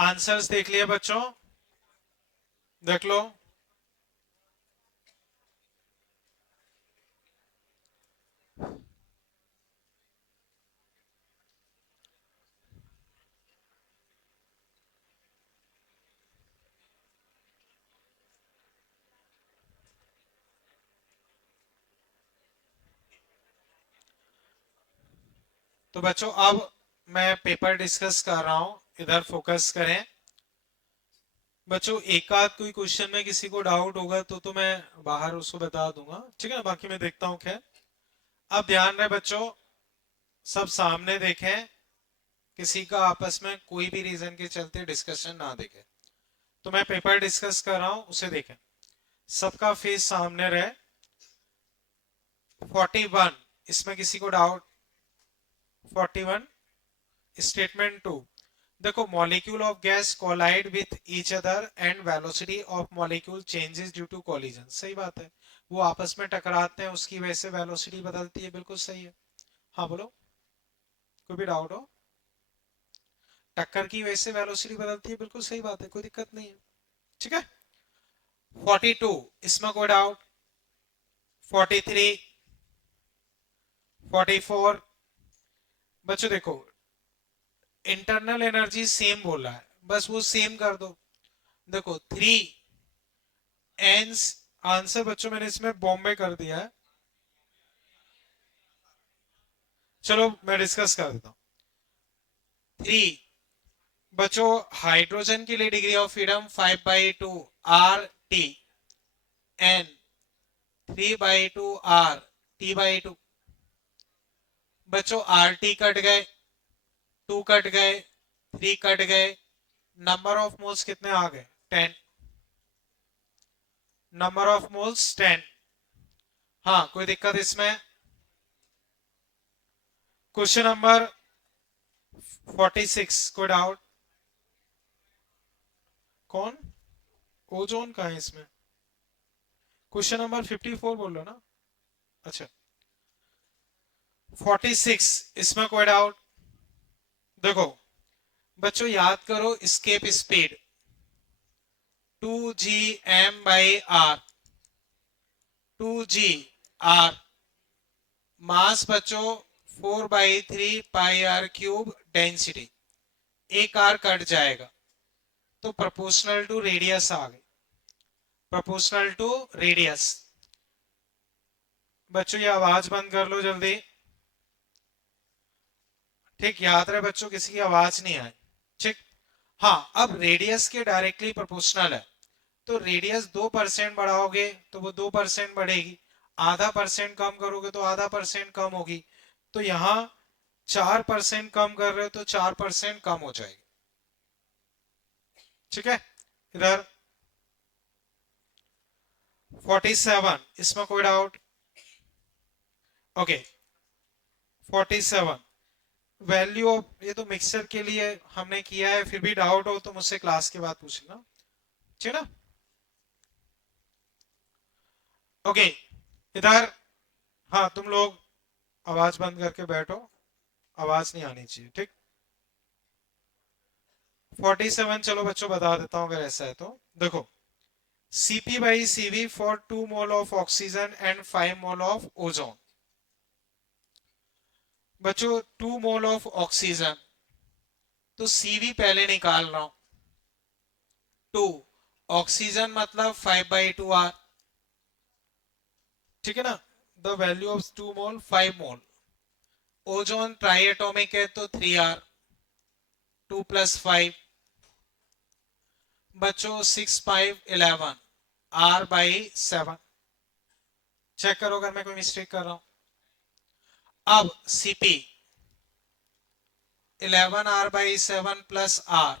Answers देख लिए बच्चों, देख लो। तो बच्चों अब मैं पेपर डिस्कस कर रहा हूं, इधर फोकस करें। बच्चों एक आध कोई क्वेश्चन में किसी को डाउट होगा तो मैं बाहर उसको बता दूंगा, ठीक है ना। बाकी मैं देखता हूँ क्या। अब ध्यान रहे बच्चों, सब सामने देखें, किसी का आपस में कोई भी रीजन के चलते डिस्कशन ना देखे। तो मैं पेपर डिस्कस कर रहा हूं, उसे देखें, सबका फेस सामने रहे। 41, इसमें किसी को डाउट? 41 स्टेटमेंट 2, देखो, molecule of gas collide with each other and velocity of molecule changes due to collision. सही बात है, वो आपस में टकराते हैं, उसकी वजह से वेलोसिटी बदलती है, बिल्कुल सही है। हाँ बोलो, कोई भी डाउट हो? टक्कर की वजह से वेलोसिटी बदलती है, बिल्कुल सही बात है, कोई दिक्कत नहीं है, ठीक है। 42, इसमें कोई डाउट? 43, 44, बच्चों देखो, इंटरनल एनर्जी सेम बोला है, बस वो सेम कर दो। देखो 3 एंस, आंसर बच्चों मैंने इसमें बॉम्बे कर दिया है। चलो मैं डिस्कस कर देता हूँ। 3, बच्चों हाइड्रोजन के लिए degree of freedom 5/2 R T, N 3/2 R T. बच्चों आर टी कट गए, 2 कट गए, 3 कट गए, नंबर ऑफ मोल्स कितने आ गए? 10। Number of moles 10। हाँ, कोई दिक्कत इसमें? क्वेश्चन नंबर 46, कोई डाउट? कौन? ओजोन का है इसमें? क्वेश्चन नंबर 54 बोल लो ना। अच्छा, 46, इसमें कोई डाउट? देखो बच्चों याद करो, escape speed 2g m/r, 2g r, मास बच्चों 4/3 πr³ डेंसिटी। एक आर कट जाएगा तो प्रोपोर्शनल टू रेडियस आ गई, प्रोपोर्शनल टू रेडियस। बच्चों ये आवाज बंद कर लो जल्दी, ठीक, याद रहे बच्चों, किसी की आवाज नहीं आए, ठीक। हाँ, अब रेडियस के डायरेक्टली प्रोपोर्शनल है, तो रेडियस 2% बढ़ाओगे तो वो 2% बढ़ेगी, आधा परसेंट कम करोगे तो आधा परसेंट कम होगी। तो यहां 4% कम कर रहे हो तो 4% कम हो जाएगी, ठीक है। इधर 47, इसमें कोई डाउट? ओके, 47 वैल्यू ऑफ, ये तो मिक्सचर के लिए हमने किया है, फिर भी डाउट हो तो मुझसे क्लास के बाद पूछ लेना, ठीक है ना। ओके, इधर, हाँ तुम लोग आवाज बंद करके बैठो, आवाज नहीं आनी चाहिए, ठीक। 47, चलो बच्चों बता देता हूं अगर ऐसा है तो। देखो, Cp/Cv for 2 mole of oxygen and 5 mole of ozone. बच्चों 2 मोल ऑफ ऑक्सीजन, तो Cv पहले निकाल रहा हूं, 2, ऑक्सीजन मतलब 5/2 r, ठीक है ना। The value of 2 mole 5 mole. Ozone try atomic है तो 3r, 2 + 5, बच्चों 6 5 11, r/7। चेक करो अगर मैं कोई मिस्टेक कर रहा हूं। अब Cp 11r/7 plus r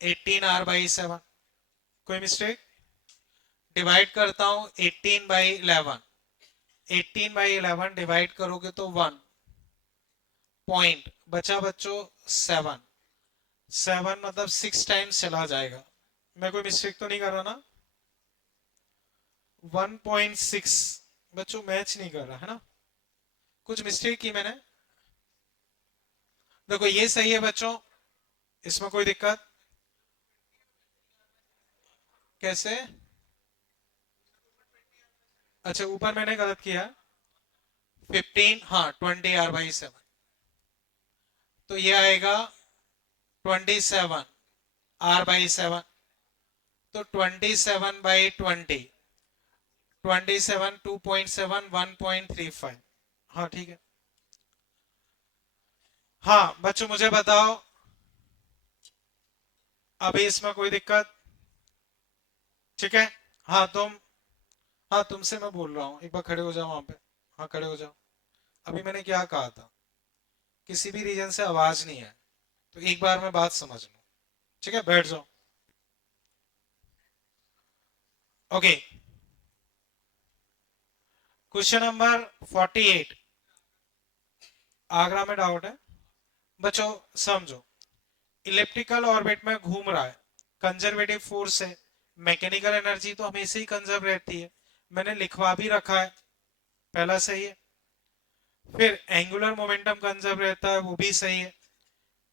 18r/7, कोई मिस्टेक? डिवाइड करता हूं 18/11, 18/11 डिवाइड करोगे तो 1 पॉइंट बचा बच्चों 7, 7 मतलब 6 टाइम्स चला जाएगा। मैं कोई मिस्टेक तो नहीं कर रहा ना? 1.6, बच्चों मैच नहीं कर रहा है ना, कुछ मिस्टेक की मैंने। देखो ये सही है बच्चों, इसमें कोई दिक्कत? कैसे? अच्छा ऊपर मैंने गलत किया, 15, हाँ 20r/7, तो ये आएगा 27r/7, तो 27/20, 27, 2.7, 1.35। हाँ ठीक है। हाँ बच्चों मुझे बताओ, अभी इसमें कोई दिक्कत? ठीक है। हाँ हाँ तुमसे मैं बोल रहा हूँ, एक बार खड़े हो जाओ वहां पे। हाँ खड़े हो जाओ। अभी मैंने क्या कहा था, किसी भी रीजन से आवाज नहीं है, तो एक बार में बात समझ लो। ठीक है, बैठ जाओ। ओके, क्वेश्चन नंबर 48, आगरा में डाउट है। बच्चों समझो, इलेप्टिकल ऑर्बिट में घूम रहा है, कंजर्वेटिव फोर्स है, मैकेनिकल एनर्जी तो हमेशा ही कंजर्व रहती है, मैंने लिखवा भी रखा है, पहला सही है। फिर एंगुलर मोमेंटम कंजर्व रहता है, वो भी सही है।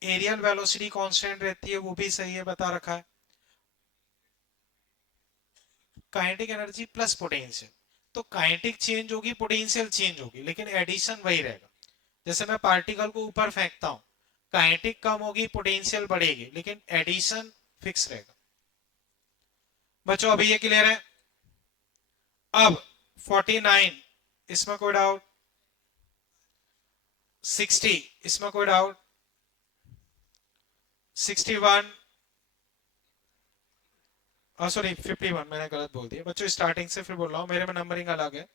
एरियल वेलोसिटी कांस्टेंट रहती है, वो भी सही है, बता रखा है। काइनेटिक एनर्जी प्लस पोटेंशियल, तो काइनेटिक चेंज होगी, पोटेंशियल चेंज होगी, लेकिन एडिशन वही रहेगा। जैसे मैं पार्टिकल को ऊपर फेंकता हूं, काइनेटिक कम होगी, पोटेंशियल बढ़ेगी, लेकिन एडिशन फिक्स रहेगा। बच्चों अभी ये क्लियर है? अब 49, इसमें कोई डाउट? 60, इसमें कोई डाउट? 61, सॉरी 51, मैंने गलत बोल दिया बच्चों, स्टार्टिंग से फिर बोल रहा हूं, मेरे में नंबरिंग अलग है।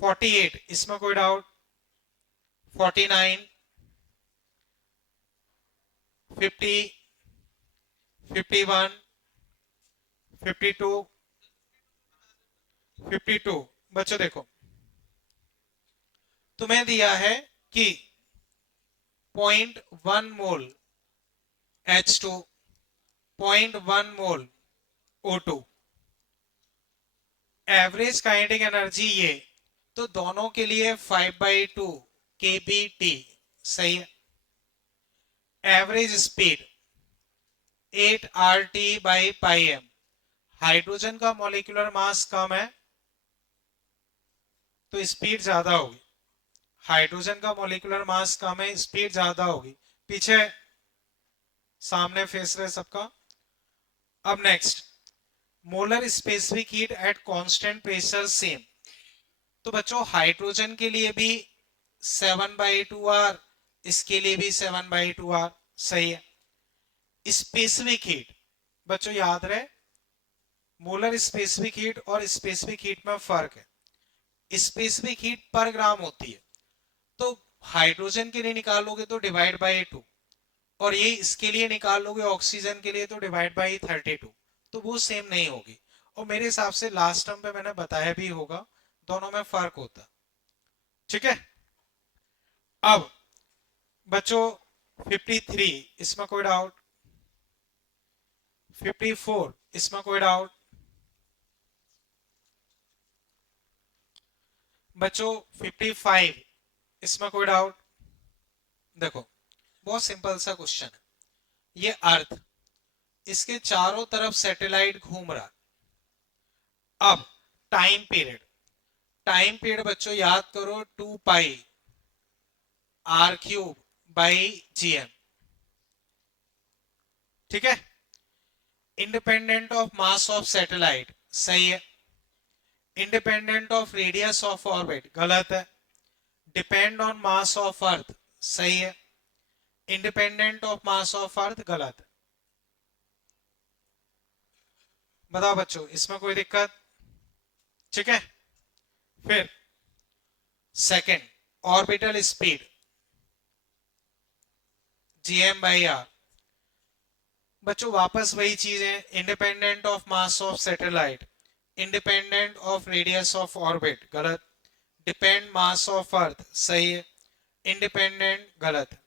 48, इसमें कोई डाउट? 49, 50, 51, 52, 52। बच्चों देखो, तुम्हें दिया है कि 0.1 मोल H2, 0.1 मोल O2, एवरेज काइनेटिक एनर्जी ये, तो दोनों के लिए 5/2 kBT सही है। एवरेज स्पीड 8 RT/πm, हाइड्रोजन का मॉलिक्यूलर मास कम है तो स्पीड ज्यादा होगी, हाइड्रोजन का मॉलिक्यूलर मास कम है, स्पीड ज्यादा होगी। पीछे सामने फेस रहे सबका। अब next, molar specific heat at constant pressure same, तो बच्चों हाइड्रोजन के लिए भी 7/2R, इसके लिए भी 7/2R सही है। स्पेसिफिक हीट, बच्चों याद रहे, मोलर स्पेसिफिक हीट और स्पेसिफिक हीट में फर्क है। स्पेसिफिक हीट पर ग्राम होती है, तो हाइड्रोजन के लिए निकालोगे तो डिवाइड बाई 2, और ये इसके लिए निकालोगे ऑक्सीजन के लिए तो डिवाइड बाई 32, तो वो सेम नहीं होगी। और मेरे हिसाब से लास्ट टर्म पे मैंने बताया भी होगा, दोनों में फर्क होता। ठीक है। अब बच्चों 53, इसमें कोई डाउट? 54, इसमें कोई डाउट? बच्चों 55, इसमें कोई डाउट? देखो बहुत सिंपल सा क्वेश्चन है, ये अर्थ, इसके चारों तरफ सैटेलाइट घूम रहा। अब टाइम पीरियड बच्चों याद करो, 2πr³ ठीक है। Independent of mass of satellite सही है। Independent of radius of orbit गलत है। Depend on mass of earth सही है। Independent of mass of earth गलत है। बताओ बच्चों, इसमें कोई दिक्कत? ठीक है। फिर सेकंड, ऑर्बिटल स्पीड gm/r, बच्चों वापस वही चीज है, independent of mass of satellite, independent of radius of orbit गलत, डिपेंड मास ऑफ अर्थ सही है, इंडिपेंडेंट गलत।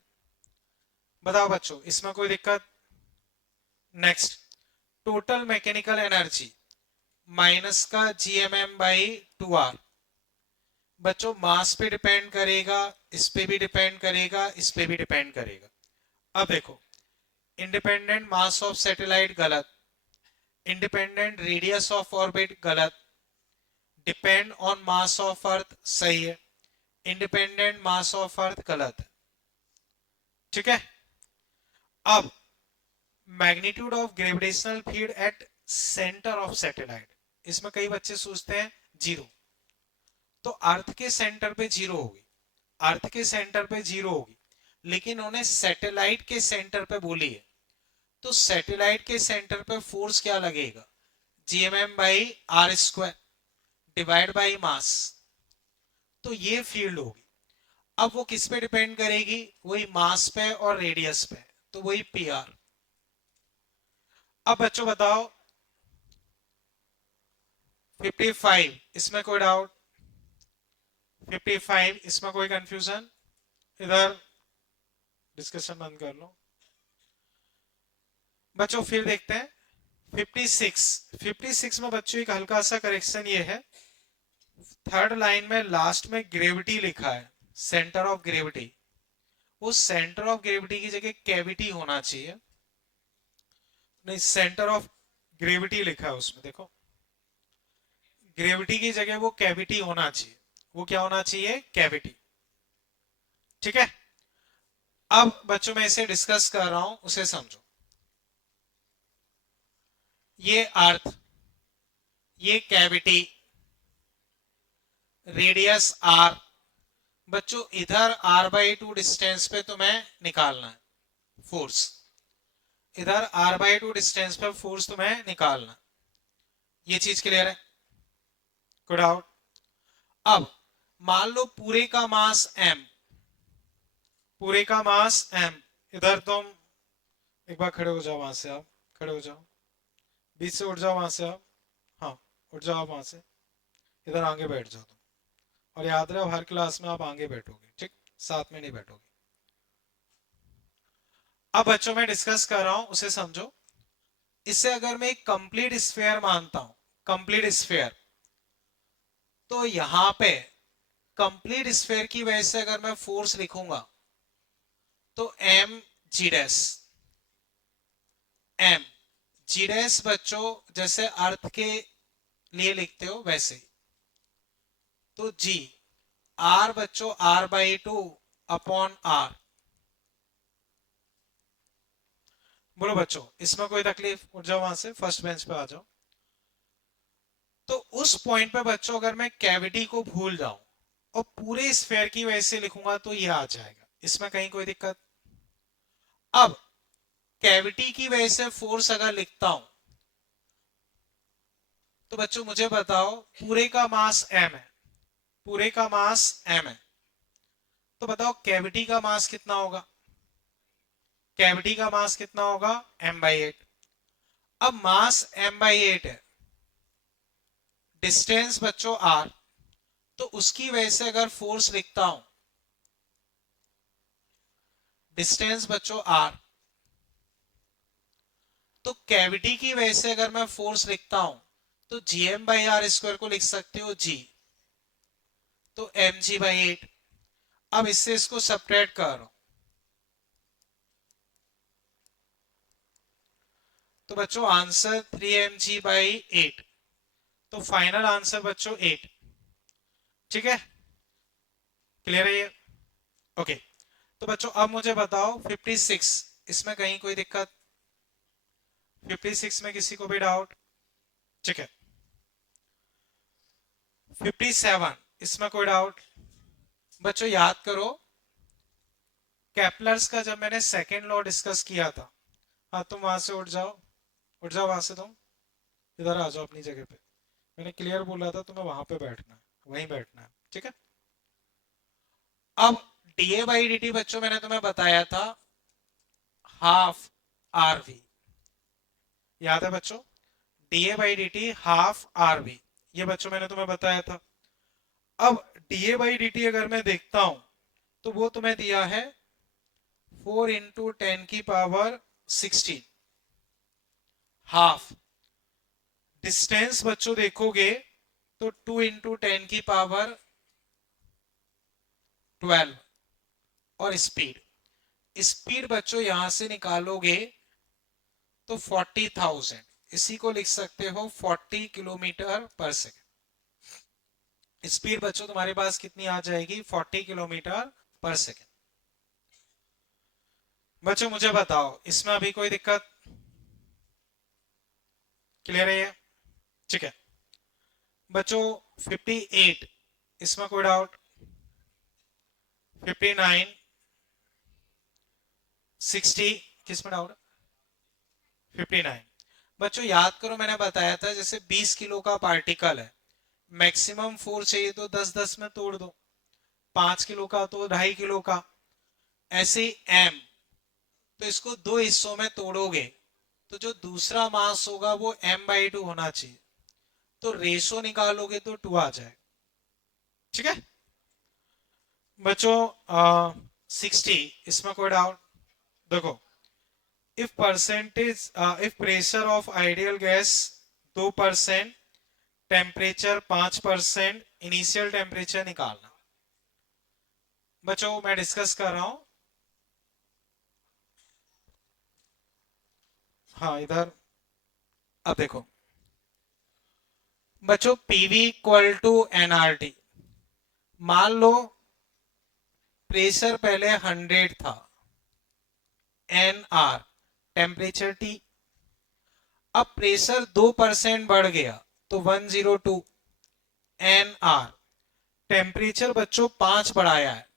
बताओ बच्चों, इसमें कोई दिक्कत? Next, total mechanical energy minus का gmm/2r, बच्चों मास पे डिपेंड करेगा, इस पे भी डिपेंड करेगा, इस पे भी डिपेंड करेगा। अब देखो, इंडिपेंडेंट मास ऑफ सैटेलाइट गलत, इंडिपेंडेंट रेडियस ऑफ ऑर्बिट गलत, depend on mass of earth सही है, इंडिपेंडेंट मास ऑफ अर्थ गलत है। ठीक है, अब magnitude of gravitational field at centre of satellite, इसमें कई बच्चे सोचते हैं जीरो, तो अर्थ के सेंटर पे जीरो होगी, अर्थ के सेंटर पे जीरो होगी, लेकिन उन्हें सैटेलाइट के सेंटर पे बोली है, तो सैटेलाइट के सेंटर पे फोर्स क्या लगेगा, GMM by R square divide by mass, तो ये फील्ड होगी। अब वो किस पे डिपेंड करेगी, वही मास पे और रेडियस पे, तो वही पी आर। अब बच्चों बताओ 55, इसमें कोई डाउट, 55 इसमें कोई कंफ्यूजन, इधर डिस्कशन बंद कर लो बच्चों। फिर देखते हैं 56 में बच्चों एक हल्का सा करेक्शन ये है, थर्ड लाइन में लास्ट में ग्रेविटी लिखा है, सेंटर ऑफ ग्रेविटी, वो सेंटर ऑफ ग्रेविटी की जगह कैविटी होना चाहिए, नहीं सेंटर ऑफ ग्रेविटी लिखा है उसमें, देखो ग्रेविटी की जगह वो कैविटी होना चाहिए, वो क्या होना चाहिए, कैविटी। ठीक है, अब बच्चों मैं इसे डिस्कस कर रहा हूं, उसे समझो। ये अर्थ, ये कैविटी, रेडियस आर, बच्चों इधर r/2 डिस्टेंस पे तुम्हें निकालना है फोर्स, इधर r/2 डिस्टेंस पे फोर्स तुम्हें निकालना, ये चीज क्लियर है, गुड आउट। अब मान लो पूरे का मास m, पूरे का मास m, इधर तुम एक बार खड़े हो जाओ, वहां से आप खड़े हो जाओ, बीच से उठ जाओ वहां से आप, हाँ उठ जाओ आप वहां से, इधर आगे बैठ जाओ तुम, और याद रहे हर क्लास में आप आगे बैठोगे, ठीक, साथ में नहीं बैठोगे। अब बच्चों मैं डिस्कस कर रहा हूं, उसे समझो। इसे अगर मैं एक कंप्लीट स्फीयर मानता हूं, कंप्लीट स्फीयर, तो यहां पे कंप्लीट स्फीयर की वजह से अगर मैं फोर्स लिखूंगा तो M G dash, M G dash बच्चों जैसे अर्थ के लिए लिखते हो वैसे, तो जी आर बच्चों r/2 अपॉन आर। बोलो बच्चों इसमें कोई तकलीफ, उठ जाओ वहां से, फर्स्ट बेंच पे आ जाओ। तो उस पॉइंट पे बच्चों अगर मैं कैविटी को भूल जाऊं और पूरे स्फीयर की वजह से लिखूंगा तो ये आ जाएगा, इसमें कहीं कोई दिक्कत। अब कैविटी की वजह से फोर्स अगर लिखता हूं तो बच्चों मुझे बताओ पूरे का मास m है, पूरे का मास m है, तो बताओ कैविटी का मास कितना होगा, कैविटी का मास कितना होगा, m/8। अब मास m/8 है, डिस्टेंस बच्चों r, तो उसकी वजह से अगर फोर्स लिखता हूं, डिस्टेंस बच्चों r, तो कैविटी की वजह से अगर मैं फोर्स लिखता हूं तो gm/r² को लिख सकते हो g, तो mg/8। अब इससे इसको सब्ट्रैक्ट कर रहा हूं, तो बच्चों आंसर 3mg/8, तो फाइनल आंसर बच्चों 8। ठीक है, क्लियर है ये, ओके। तो बच्चों अब मुझे बताओ 56, इसमें कहीं कोई दिक्कत, 56 में किसी को भी डाउट, ठीक है। 57 इसमें कोई डाउट, बच्चों याद करो केपलर्स का जब मैंने सेकेंड लॉ डिस्कस किया था, हाँ तुम वहां से उठ जाओ, उठ जाओ वहां से, तुम इधर आ जाओ अपनी जगह पे, मैंने क्लियर बोला था तुम्हें वहां पे बैठना है, वहीं बैठना है, ठीक है। अब dA/dt बच्चों मैंने तुम्हें बताया था हाफ RV, याद है बच्चों, dA/dt हाफ RV, ये बच्चों मैंने तुम्हें बताया था। अब dA/dt अगर मैं देखता हूं तो वो तुम्हें दिया है 4 × 10⁻16, हाफ। डिस्टेंस बच्चों देखोगे तो 2 × 10⁻12, और स्पीड, स्पीड बच्चों यहां से निकालोगे तो 40,000, इसी को लिख सकते हो 40 किलोमीटर पर सेकेंड। स्पीड बच्चों तुम्हारे पास कितनी आ जाएगी? 40 किलोमीटर पर सेकेंड। बच्चों मुझे बताओ इसमें अभी कोई दिक्कत? क्लियर है ये? ठीक है बच्चों 58, इसमें कोई डाउट? 59, 60, किसमें डाउट? 59। बच्चों याद करो मैंने बताया था जैसे 20 किलो का पार्टिकल है, मैक्सिमम फोर्स चाहिए तो 10-10 में तोड़ दो, 5 किलो का तो 2.5 किलो का, ऐसे एम। तो इसको दो हिस्सों में तोड़ोगे तो जो दूसरा मास होगा वो m/2 होना चाहिए, तो रेशो निकालोगे तो 2 आ जाए। ठीक है बच्चों 60, इसमें कोई डाउट? देखो if pressure of ideal gas 2%, temperature 5%, initial temperature निकालना। बच्चों मैं डिस्कस कर रहा हूं। हाँ इधर अब देखो बच्चों पीवी इक्वल टू एनआरटी। मान लो प्रेशर पहले 100 था, एन आर, टेम्परेचर टी। अब प्रेशर 2% बढ़ गया तो 102 एन आर। टेम्परेचर बच्चों 5 बढ़ाया है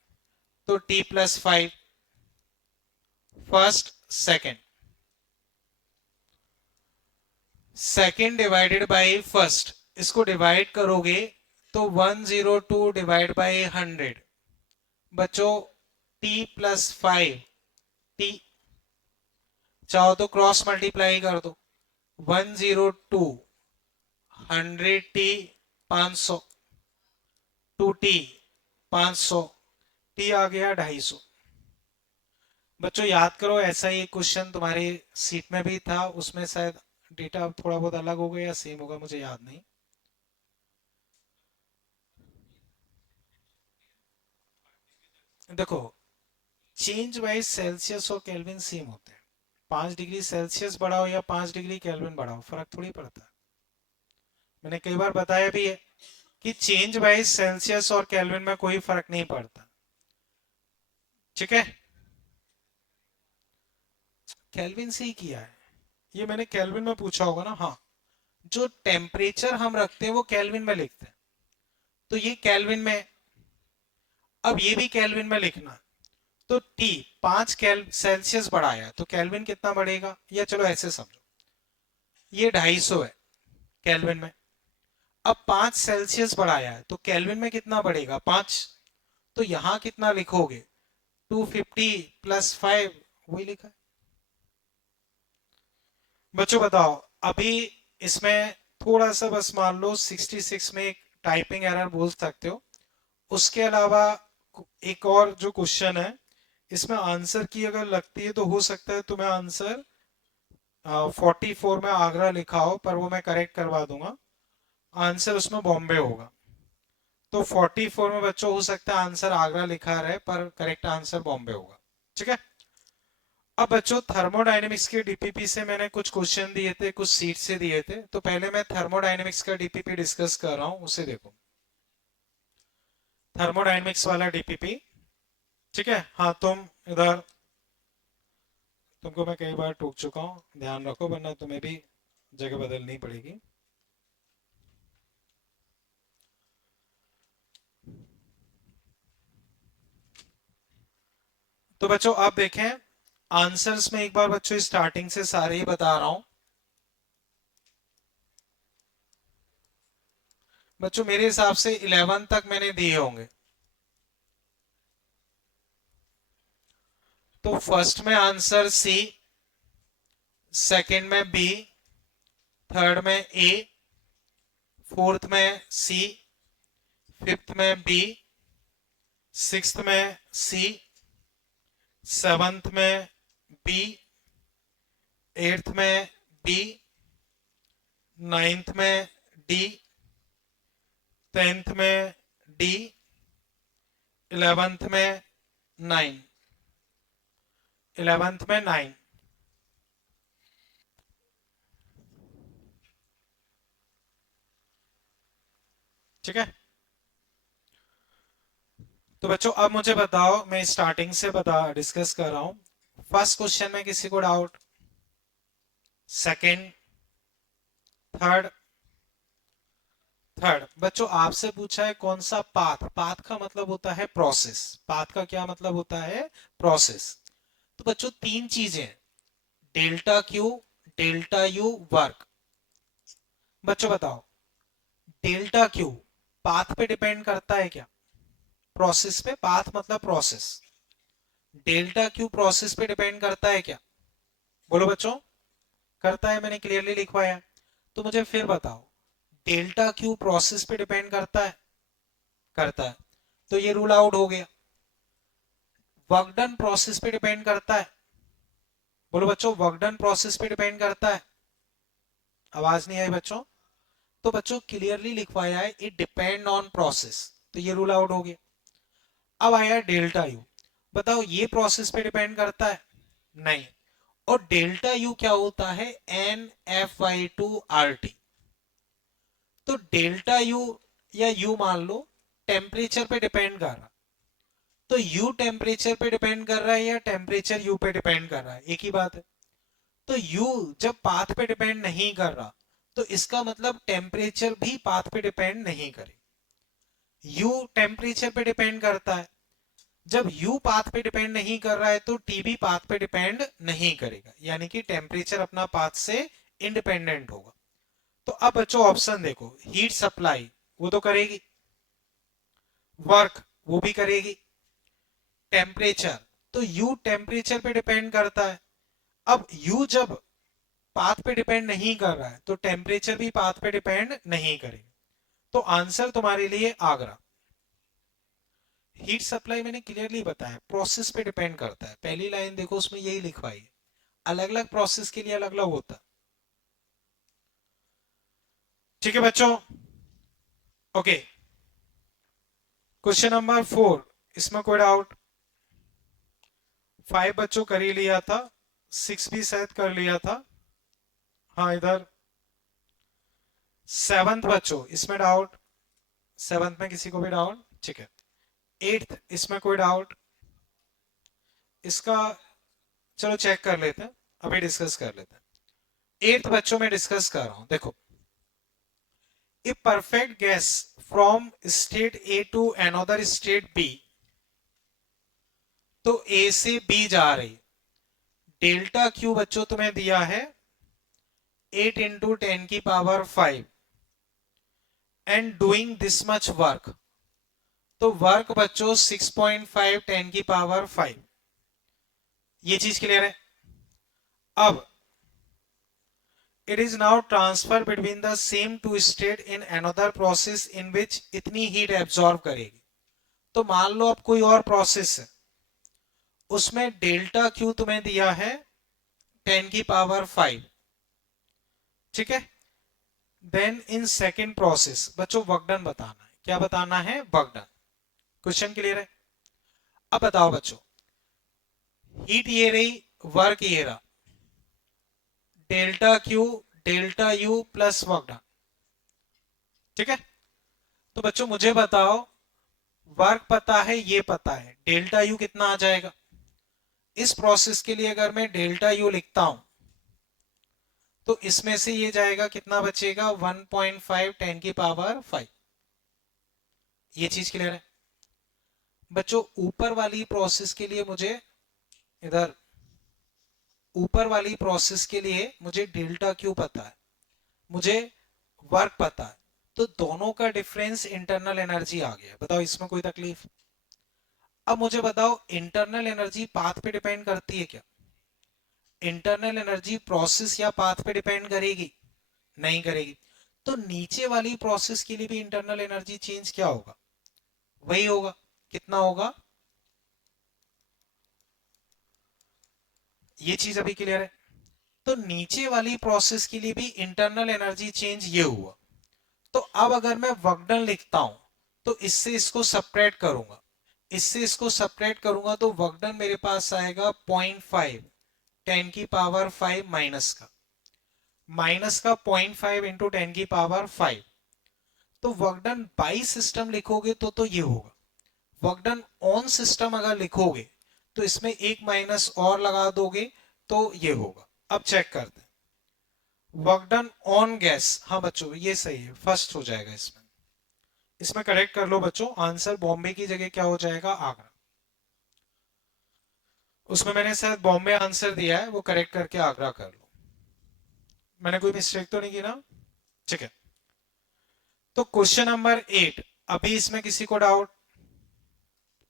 तो T+5, first second. Second divided by first, इसको डिवाइड करोगे तो 102 डिवाइड बाई 100। बच्चों T+5, टी चाहो तो क्रॉस मल्टीप्लाई कर दो, 102, 100T, 500, 2T, 500, T आ गया 250। बच्चों याद करो ऐसा ही क्वेश्चन तुम्हारी सीट में भी था, उसमें शायद डेटा थोड़ा बहुत अलग होगा या सेम होगा मुझे याद नहीं। देखो चेंज वाइज सेल्सियस और केल्विन सेम होते हैं। 5 डिग्री सेल्सियस बढ़ाओ या 5 डिग्री केल्विन बढ़ाओ फर्क थोड़ी पड़ता है। मैंने कई बार बताया भी है कि चेंज वाइज सेल्सियस और केल्विन में कोई फर्क नहीं पड़ता। ठीक है केल्विन से ही किया है ये, मैंने केल्विन में पूछा होगा ना। हाँ जो टेम्परेचर हम रखते हैं वो केल्विन में लिखते हैं, तो ये केल्विन में, अब ये भी केल्विन में लिखना। तो टी 5 सेल्सियस बढ़ाया तो केल्विन कितना बढ़ेगा, या चलो ऐसे समझो ये 250 है केल्विन में, अब 5 सेल्सियस बढ़ाया है तो केल्विन में कितना बढ़ेगा 5, तो यहां कितना लिखोगे 250 + 5, वही लिखा है। बच्चों बताओ अभी इसमें थोड़ा सा बस मान लो 66 में एक टाइपिंग एरर बोल सकते हो, उसके अलावा एक और जो क्वेश्चन है इसमें आंसर की अगर लगती है तो हो सकता है तुम्हें आंसर 44 में आगरा लिखा हो, पर वो मैं करेक्ट करवा दूंगा, आंसर उसमें बॉम्बे होगा। तो 44 में बच्चों हो सकता है आंसर आगरा लिखा रहे पर करेक्ट आंसर बॉम्बे होगा। ठीक है अब बच्चों थर्मोडायनेमिक्स के डीपीपी से मैंने कुछ क्वेश्चन दिए थे, कुछ सीट से दिए थे, तो पहले मैं थर्मोडायनेमिक्स का डीपीपी डिस्कस कर रहा हूं, उसे देखो थर्मोडायनेमिक्स वाला डीपीपी। ठीक है हाँ इधर तुमको मैं कई बार टोक चुका हूँ, ध्यान रखो वरना तुम्हें भी जगह बदलनी पड़ेगी। तो बच्चों आप देखें आंसर्स में एक बार बच्चों स्टार्टिंग से सारे ही बता रहा हूं। बच्चों मेरे हिसाब से 11 तक मैंने दिए होंगे। तो फर्स्ट में आंसर सी, सेकंड में बी, थर्ड में ए, फोर्थ में सी, फिफ्थ में बी, सिक्स्थ में सी, सेवंथ में बी, एट्थ में बी, नाइन्थ में डी, 10th में डी, 11th में 9, 11th में 9। ठीक है। तो बच्चों अब मुझे बताओ, मैं स्टार्टिंग से डिस्कस कर रहा हूं। फर्स्ट क्वेश्चन में किसी को डाउट? Second, third? थर्ड बच्चों आपसे पूछा है कौन सा पाथ। पाथ का मतलब होता है प्रोसेस। पाथ का क्या मतलब होता है? प्रोसेस। तो बच्चों तीन चीजें, delta Q, delta U, work. बच्चों बताओ, डेल्टा क्यू पाथ पे डिपेंड करता है क्या? प्रोसेस पे। पाथ मतलब प्रोसेस। डेल्टा क्यू प्रोसेस पे डिपेंड करता है क्या? बोलो बच्चों। करता है, मैंने क्लियरली लिखवाया। तो मुझे फिर बताओ, डेल्टा क्यू प्रोसेस पे डिपेंड करता है? करता है। तो ये रूल आउट हो गया। वर्क डन प्रोसेस पे डिपेंड करता है? बोलो बच्चों, वर्क डन प्रोसेस पे डिपेंड करता है? आवाज नहीं आई बच्चों? तो बच्चों क्लियरली लिखवाया है, इट डिपेंड ऑन प्रोसेस। तो ये रूल आउट हो गया। अब आया डेल्टा यू। बताओ ये प्रोसेस पे डिपेंड करता है? नहीं। और डेल्टा यू क्या होता है? NF/2 RT। तो डेल्टा यू या यू मान लो टेम्परेचर पे डिपेंड कर रहा, तो यू टेम्परेचर पे डिपेंड कर रहा है या टेम्परेचर यू पे डिपेंड कर रहा है? एक ही बात है। तो यू जब पाथ पे डिपेंड नहीं कर रहा, तो इसका मतलब टेम्परेचर भी पाथ पे डिपेंड नहीं करे। यू टेम्परेचर पे डिपेंड करता है। जब यू पाथ पे डिपेंड नहीं कर रहा है तो टी भी पाथ पे डिपेंड नहीं करेगा, यानी कि टेम्परेचर अपना पाथ से इंडिपेंडेंट होगा। तो अब बच्चों ऑप्शन देखो, हीट सप्लाई वो तो करेगी, वर्क वो भी करेगी, टेम्परेचर तो यू टेम्परेचर पे डिपेंड करता है। अब यू जब पाथ पे डिपेंड नहीं कर रहा है तो टेम्परेचर भी पाथ पे डिपेंड नहीं करेगा। तो आंसर तुम्हारे लिए आगरा। हीट सप्लाई मैंने क्लियरली बताया प्रोसेस पे डिपेंड करता है। पहली लाइन देखो उसमें यही लिखवाई है, अलग अलग प्रोसेस के लिए अलग अलग होता है। ठीक है बच्चों, ओके। क्वेश्चन नंबर 4, इसमें कोई डाउट? 5 बच्चों कर ही लिया था, 6 भी शायद कर लिया था। हाँ इधर 7th बच्चों, इसमें डाउट? 7th में किसी को भी डाउट? ठीक है। 8th, इसमें कोई डाउट? इसका चलो चेक कर लेते हैं, अभी डिस्कस कर लेते हैं। 8th बच्चों में डिस्कस कर रहा हूं, देखो। A perfect gas from state A to another state B, तो ए से बी जा रही, डेल्टा क्यू बच्चों तुम्हें दिया है 8 into 10⁵ and doing this much work. तो वर्क बच्चों 6.5 10⁵। ये चीज क्लियर है? अब it is now transfer between the same two state in another process in which इतनी हीट एब्जॉर्ब करेगी। तो मान लो अब कोई और प्रोसेस है, उसमें डेल्टा क्यू तुम्हें दिया है 10⁵। ठीक है। देन इन सेकेंड प्रोसेस बच्चों वर्क डन बताना है। क्या बताना है? Work done. क्वेश्चन क्लियर है? अब बताओ बच्चों, हीट ये रही, वर्क ये रहा, delta Q delta U plus work done. ठीक है। तो बच्चों मुझे बताओ, वर्क पता है, ये पता है, डेल्टा यू कितना आ जाएगा? इस प्रोसेस के लिए अगर मैं डेल्टा यू लिखता हूं तो इसमें से ये जाएगा, कितना बचेगा? 1.5 10⁵। ये चीज क्लियर है? बच्चों ऊपर वाली प्रोसेस के लिए मुझे, इधर ऊपर वाली प्रोसेस के लिए मुझे डेल्टा क्यू पता है, मुझे वर्क पता है, तो दोनों का डिफरेंस इंटरनल एनर्जी आ गया। बताओ इसमें कोई तकलीफ? अब मुझे बताओ, इंटरनल एनर्जी पाथ पे डिपेंड करती है क्या? इंटरनल एनर्जी प्रोसेस या पाथ पे डिपेंड करेगी? नहीं करेगी। तो नीचे वाली प्रोसेस के लिए भी इंटरनल एनर्जी चेंज क्या होगा? वही होगा। कितना होगा? ये चीज अभी क्लियर है? तो नीचे वाली प्रोसेस के लिए भी इंटरनल एनर्जी चेंज ये हुआ। तो अब अगर मैं वर्क डन लिखता हूं तो इससे इसको सेपरेट करूंगा, इससे इसको सेपरेट करूंगा तो वर्क डन मेरे पास आएगा 0.5 10⁵ माइनस का, 0.5 इंटू 10⁵। तो वर्क डन बाई सिस्टम लिखोगे तो ये होगा, वर्क डन ऑन सिस्टम अगर लिखोगे तो इसमें एक माइनस और लगा दोगे तो ये होगा। अब चेक करते हैं, वर्क डन ऑन गैस, हाँ बच्चों ये सही है, फर्स्ट हो जाएगा इसमें, इसमें करेक्ट कर लो बच्चों, आंसर बॉम्बे की जगह क्या हो जाएगा, आगरा। उसमें मैंने शायद बॉम्बे आंसर दिया है, वो करेक्ट करके आगरा कर लो, मैंने कोई मिस्टेक तो नहीं की ना, ठीक है। तो क्वेश्चन नंबर 8, अभी इसमें किसी को डाउट,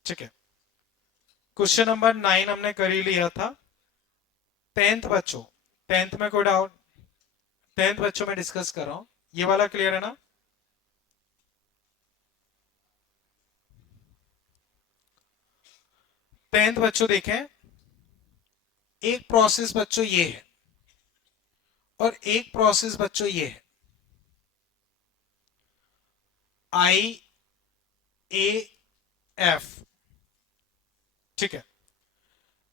ठीक है। क्वेश्चन नंबर 9 हमने कर ही लिया था। 10th बच्चों, 10th में कोई डाउट, 10th बच्चों में डिस्कस कर रहा हूं, ये वाला क्लियर है ना। 10th बच्चों देखें, एक प्रोसेस बच्चों ये है और एक प्रोसेस बच्चों ये है, आई ए एफ, ठीक है।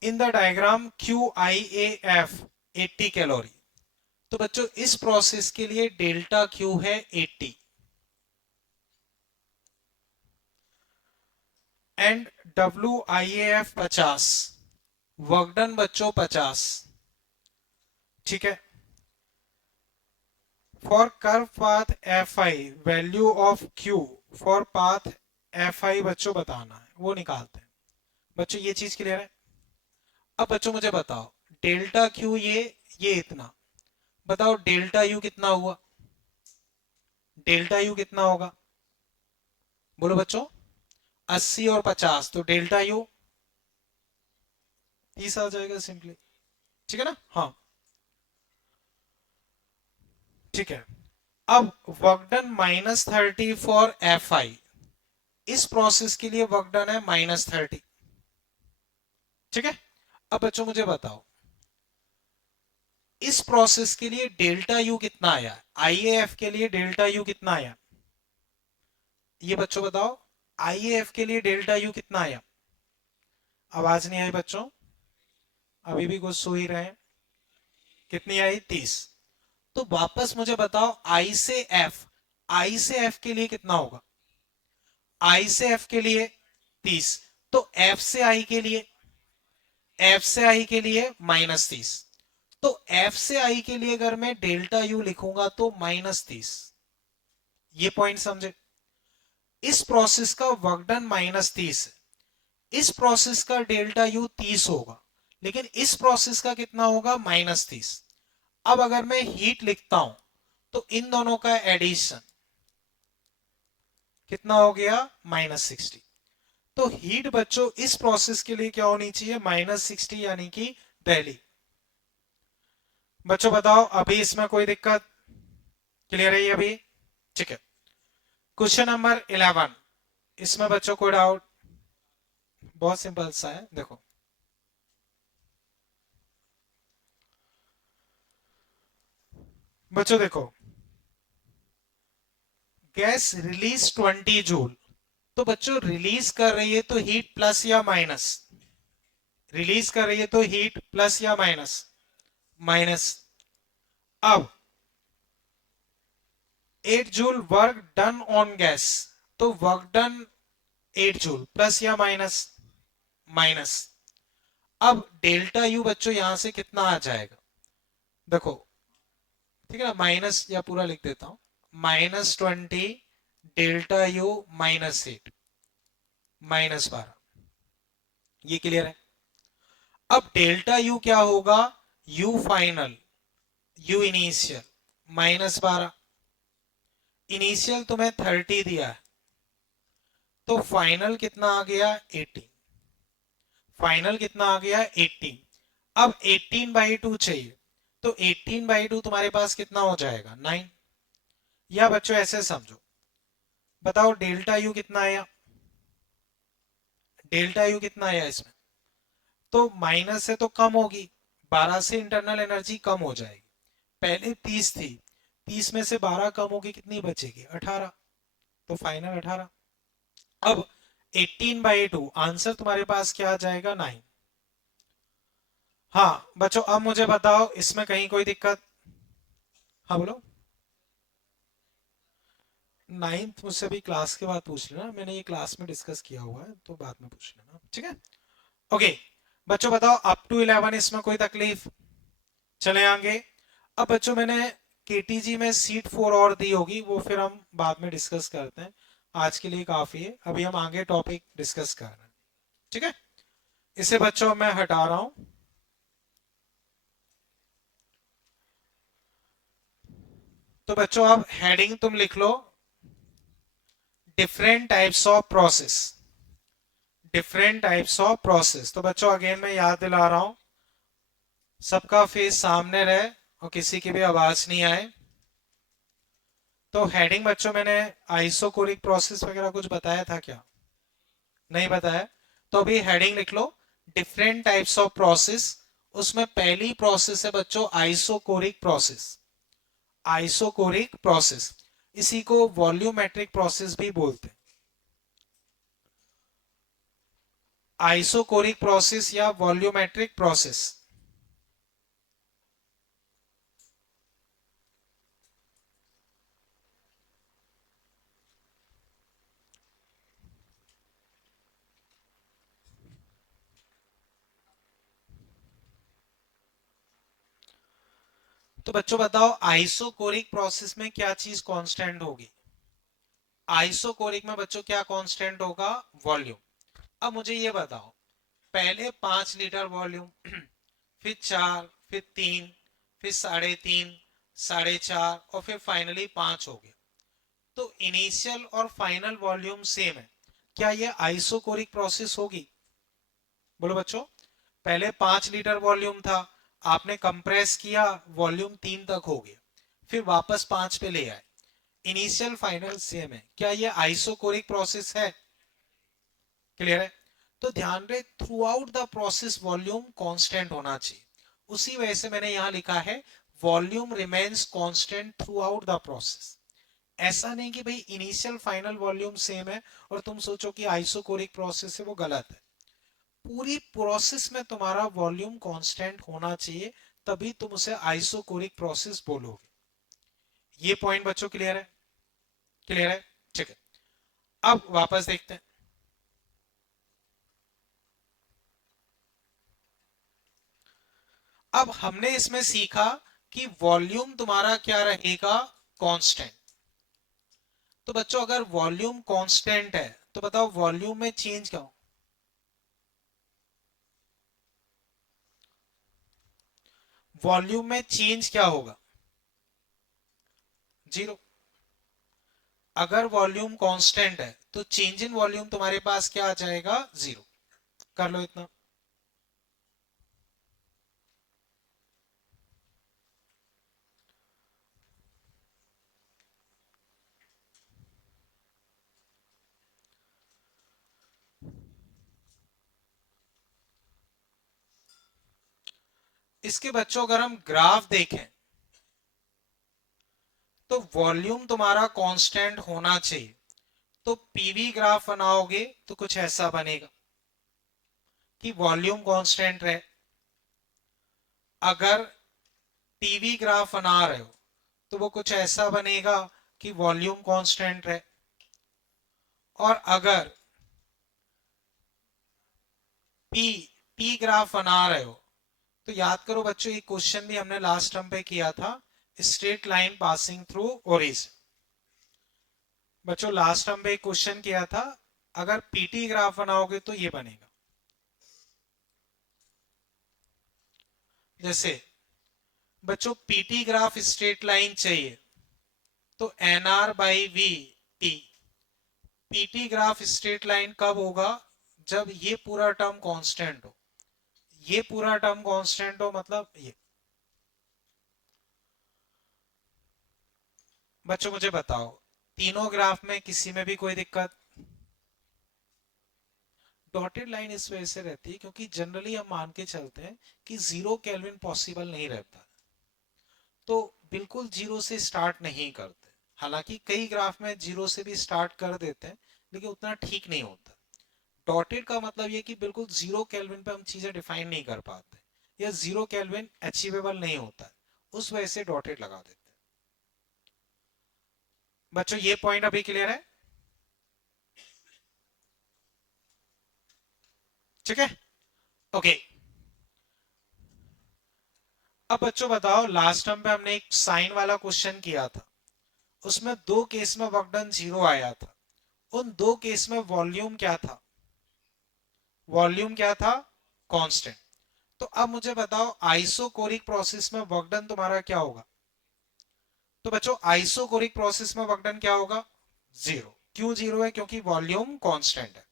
In the diagram Q I A F 80 calorie, तो बच्चों इस प्रोसेस के लिए डेल्टा क्यू है 80 and W I A F 50, work done बच्चों 50, ठीक है। For curve path F I value of Q for path F I बच्चों बताना है, वो निकालते हैं बच्चों, ये चीज क्लियर है। अब बच्चों मुझे बताओ, डेल्टा क्यू ये इतना, बताओ डेल्टा यू कितना हुआ, डेल्टा यू कितना होगा, बोलो बच्चों, 80 और 50, तो डेल्टा यू 30 आ जाएगा सिंपली, ठीक है ना, हाँ ठीक है। अब work done -30 for F I, इस प्रोसेस के लिए वर्क डन है -30, ठीक है। अब बच्चों मुझे बताओ, इस प्रोसेस के लिए डेल्टा यू कितना आया, आईएएफ के लिए डेल्टा यू कितना आया, ये बच्चों बताओ, आईएएफ के लिए डेल्टा यू कितना आया, आवाज नहीं आई बच्चों, अभी भी कुछ सो ही रहे हैं, कितनी आई 30। तो वापस मुझे बताओ, आई से एफ, आई से एफ के लिए कितना होगा, आई से एफ के लिए 30, तो एफ से आई के लिए, एफ से आई के लिए -30, तो एफ से आई के लिए अगर मैं डेल्टा यू लिखूंगा तो -30, ये पॉइंट समझे। इस प्रोसेस का वर्क डन -30, इस प्रोसेस का डेल्टा यू 30 होगा, लेकिन इस प्रोसेस का कितना होगा, -30। अब अगर मैं हीट लिखता हूं तो इन दोनों का एडिशन कितना हो गया, -60। तो हीट बच्चों इस प्रोसेस के लिए क्या होनी चाहिए, -60, यानी कि पहली। बच्चों बताओ अभी इसमें कोई दिक्कत, क्लियर है ये अभी, ठीक है। क्वेश्चन नंबर 11, इसमें बच्चों कोई डाउट, बहुत सिंपल सा है, देखो बच्चों, देखो गैस रिलीज 20 जूल, तो बच्चों रिलीज कर रही है तो हीट प्लस या माइनस, रिलीज कर रही है तो हीट प्लस या माइनस, माइनस। अब 8 joule work done on gas, तो वर्क डन 8 जूल प्लस या माइनस, माइनस। अब डेल्टा यू बच्चों यहां से कितना आ जाएगा, देखो ठीक है ना, माइनस या पूरा लिख देता हूं, -20 डेल्टा यू -8 -12, ये क्लियर है। अब डेल्टा यू क्या होगा, you final, you initial -12, initial तुम्हें 30 दिया है, तो फाइनल कितना आ गया 18, फाइनल कितना आ गया 18। अब 18/2 चाहिए, तो 18/2 तुम्हारे पास कितना हो जाएगा 9, या बच्चों ऐसे समझो, बताओ डेल्टा यू कितना आया, डेल्टा यू कितना आया इसमें, तो माइनस से तो कम होगी, 12 से इंटरनल एनर्जी कम हो जाएगी, पहले 30 थी, 30 में से 12 कम होगी, कितनी बचेगी 18, तो फाइनल 18। अब 18/2 आंसर तुम्हारे पास क्या आ जाएगा 9। हाँ बच्चों अब मुझे बताओ इसमें कहीं कोई दिक्कत, हाँ बोलो, नाइन्थ मुझसे भी क्लास के बाद पूछ लेना, मैंने ये क्लास में डिस्कस किया हुआ है तो बाद में पूछ लेना, ठीक है। ओके बच्चों बताओ अप टू 11 इसमें कोई तकलीफ? चले आगे। अब बच्चों मैंने केटीजी में सीट 4 और दी होगी, वो फिर हम बाद में डिस्कस करते हैं, आज के लिए काफी है, अभी हम आगे टॉपिक डिस्कस कर रहे हैं, ठीक है। इसे बच्चों मैं हटा रहा हूं। तो बच्चों अब हेडिंग तुम लिख लो, different types of process, different types of process. तो बच्चों अगेन मैं याद दिला रहा हूं, सबका फेस सामने रहे और किसी की भी आवाज नहीं आए। तो हेडिंग बच्चों मैंने आइसोकोरिक प्रोसेस वगैरह कुछ बताया था क्या? नहीं बताया। तो अभी हेडिंग लिख लो, डिफरेंट टाइप्स ऑफ प्रोसेस। उसमें पहली प्रोसेस है बच्चों आइसोकोरिक प्रोसेस, आइसोकोरिक प्रोसेस, इसी को वॉल्यूमेट्रिक प्रोसेस भी बोलते हैं, आइसोकोरिक प्रोसेस या वॉल्यूमेट्रिक प्रोसेस। तो बच्चों बताओ आइसोकोरिक प्रोसेस में क्या चीज कांस्टेंट होगी? आइसोकोरिक में बच्चों क्या कांस्टेंट होगा? वॉल्यूम। अब मुझे ये बताओ, पहले 5 लीटर वॉल्यूम, फिर 4, फिर 3, फिर 3.5, 4.5 और फिर फाइनली 5 हो गया। तो इनिशियल और फाइनल वॉल्यूम सेम है, क्या ये आइसोकोरिक प्रोसेस होगी? बोलो बच्चों। पहले 5 लीटर वॉल्यूम था, आपने कंप्रेस किया, वॉल्यूम 3 तक हो गया, फिर वापस 5 पे ले आए, इनिशियल फाइनल सेम है, क्या ये आइसोकोरिक प्रोसेस है? क्लियर है? तो ध्यान रहे through out the process volume constant होना चाहिए, उसी वजह से मैंने यहां लिखा है volume remains constant through out the process. ऐसा नहीं कि भाई इनिशियल फाइनल वॉल्यूम सेम है और तुम सोचो कि आइसोकोरिक प्रोसेस है, वो गलत है। पूरी प्रोसेस में तुम्हारा वॉल्यूम कांस्टेंट होना चाहिए, तभी तुम उसे आइसोकोरिक प्रोसेस बोलोगे। ये पॉइंट बच्चों क्लियर है? क्लियर है, ठीक है। अब वापस देखते हैं। अब हमने इसमें सीखा कि वॉल्यूम तुम्हारा क्या रहेगा? कांस्टेंट। तो बच्चों अगर वॉल्यूम कांस्टेंट है तो बताओ वॉल्यूम में चेंज क्या हो? वॉल्यूम में चेंज क्या होगा? जीरो। अगर वॉल्यूम कांस्टेंट है तो चेंज इन वॉल्यूम तुम्हारे पास क्या आ जाएगा? जीरो। कर लो इतना। इसके बच्चों अगर हम ग्राफ देखें तो वॉल्यूम तुम्हारा कांस्टेंट होना चाहिए, तो पीवी ग्राफ बनाओगे तो कुछ ऐसा बनेगा कि वॉल्यूम कांस्टेंट रहे। अगर टीवी ग्राफ बना रहे हो तो वो कुछ ऐसा बनेगा कि वॉल्यूम कांस्टेंट रहे। और अगर पी पी ग्राफ बना रहे हो तो याद करो बच्चों, ये क्वेश्चन भी हमने लास्ट टर्म पे किया था, straight line passing through origin. बच्चों लास्ट टर्म पे एक क्वेश्चन किया था, अगर पीटी ग्राफ बनाओगे तो ये बनेगा, जैसे बच्चों पीटी ग्राफ स्ट्रेट लाइन चाहिए तो N R by V T. PT graph straight line कब होगा? जब ये पूरा टर्म कांस्टेंट हो, ये पूरा टर्म कांस्टेंट हो, मतलब ये। बच्चों मुझे बताओ, तीनों ग्राफ में किसी में भी कोई दिक्कत? डॉटेड लाइन इस वजह से रहती है क्योंकि जनरली हम मान के चलते हैं कि 0 केल्विन पॉसिबल नहीं रहता, तो बिल्कुल जीरो से स्टार्ट नहीं करते। हालांकि कई ग्राफ में जीरो से भी स्टार्ट कर देते हैं, लेकिन उतना ठीक नहीं होता। डॉटेड का मतलब ये कि बिल्कुल 0 केल्विन पे हम चीजें डिफाइन नहीं कर पाते, या 0 केल्विन अचीवेबल नहीं होता है, उस वजह से डॉटेड लगा देते हैं। बच्चों ये पॉइंट अभी क्लियर है? ठीक है, ओके। अब बच्चों बताओ, लास्ट टर्म पे हमने एक साइन वाला क्वेश्चन किया था, उसमें दो केस में वर्क डन 0 आया था। उन दो केस में वॉल्यूम क्या था? वॉल्यूम क्या था? कांस्टेंट। तो अब मुझे बताओ, आइसोकोरिक प्रोसेस में वर्क डन तुम्हारा क्या होगा? तो बच्चों आइसोकोरिक प्रोसेस में वर्क डन क्या होगा? 0। क्यों 0 है? क्योंकि वॉल्यूम कांस्टेंट है।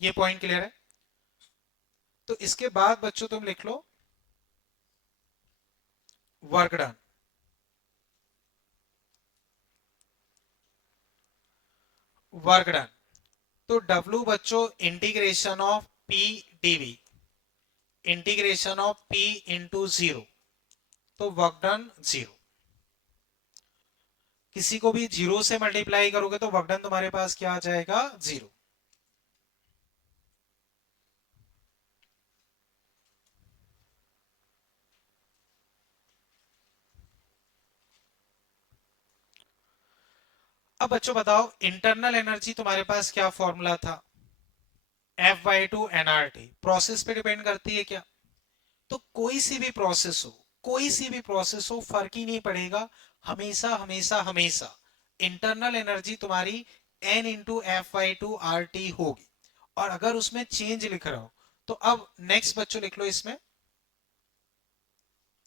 ये पॉइंट क्लियर है? तो इसके बाद बच्चों तुम लिख लो वर्क डन। वर्क डन, तो W बच्चों integration of P dV, integration of P into 0, तो वर्क डन 0। किसी को भी 0 से मल्टीप्लाई करोगे तो वर्क डन तुम्हारे पास क्या आ जाएगा? 0। अब बच्चों बताओ, इंटरनल एनर्जी तुम्हारे पास क्या फॉर्मूला था? F/2 nRT। प्रोसेस पे डिपेंड करती है क्या? तो कोई सी भी प्रोसेस हो, कोई सी भी प्रोसेस हो, फर्क ही नहीं पड़ेगा, हमेशा हमेशा हमेशा इंटरनल एनर्जी तुम्हारी N इंटू F/2 RT होगी। और अगर उसमें चेंज लिख रहा हो तो अब नेक्स्ट बच्चों लिख लो इसमें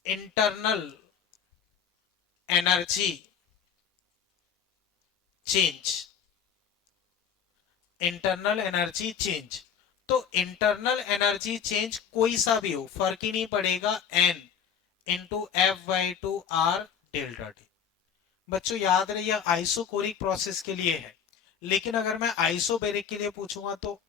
internal energy change. Internal energy change, तो इंटरनल एनर्जी चेंज कोई सा भी हो, फर्क ही नहीं पड़ेगा, N into F/2 R delta T. बच्चों याद रहिए आइसोकोरिक प्रोसेस के लिए है, लेकिन अगर मैं आइसोबेरिक के लिए पूछूंगा तो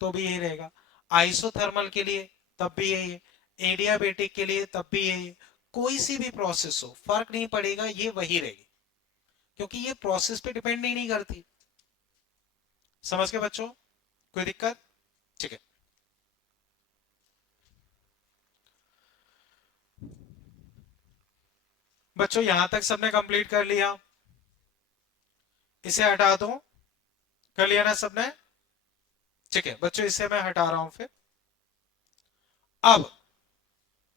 भी यही रहेगा। आइसोथर्मल के लिए तब भी यही है, एडियाबेटिक के लिए तब भी यही है। कोई सी भी प्रोसेस हो, फर्क नहीं पड़ेगा, ये वही रहेगी, क्योंकि ये प्रोसेस पे डिपेंड ही नहीं करती। समझ गए बच्चों? कोई दिक्कत? ठीक है बच्चों, यहां तक सबने कंप्लीट कर लिया? इसे हटा दो। कर लिया ना सबने? ठीक है बच्चों, इसे मैं हटा रहा हूं फिर। अब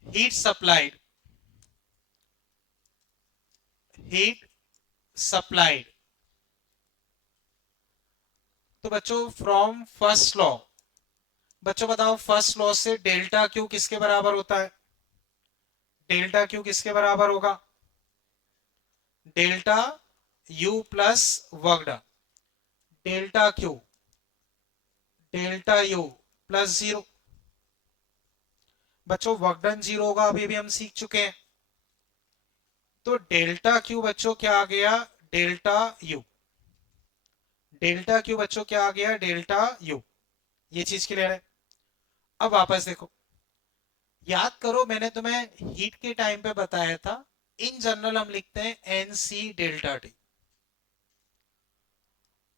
हीट सप्लाइड, हीट सप्लाइड, तो बच्चों फ्रॉम फर्स्ट लॉ, बच्चों बताओ फर्स्ट लॉ से डेल्टा क्यू किसके बराबर होता है? डेल्टा क्यू किसके बराबर होगा? Delta U plus work done. Delta Q, delta U plus 0। बच्चों वर्क डन 0 होगा, अभी भी हम सीख चुके हैं। तो डेल्टा क्यू बच्चों क्या आ गया? Delta U. डेल्टा क्यू बच्चों क्या आ गया? Delta U. ये चीज क्लियर है? अब वापस देखो, याद करो मैंने तुम्हें हीट के टाइम पे बताया था, इन जनरल हम लिखते हैं एन सी डेल्टा टी।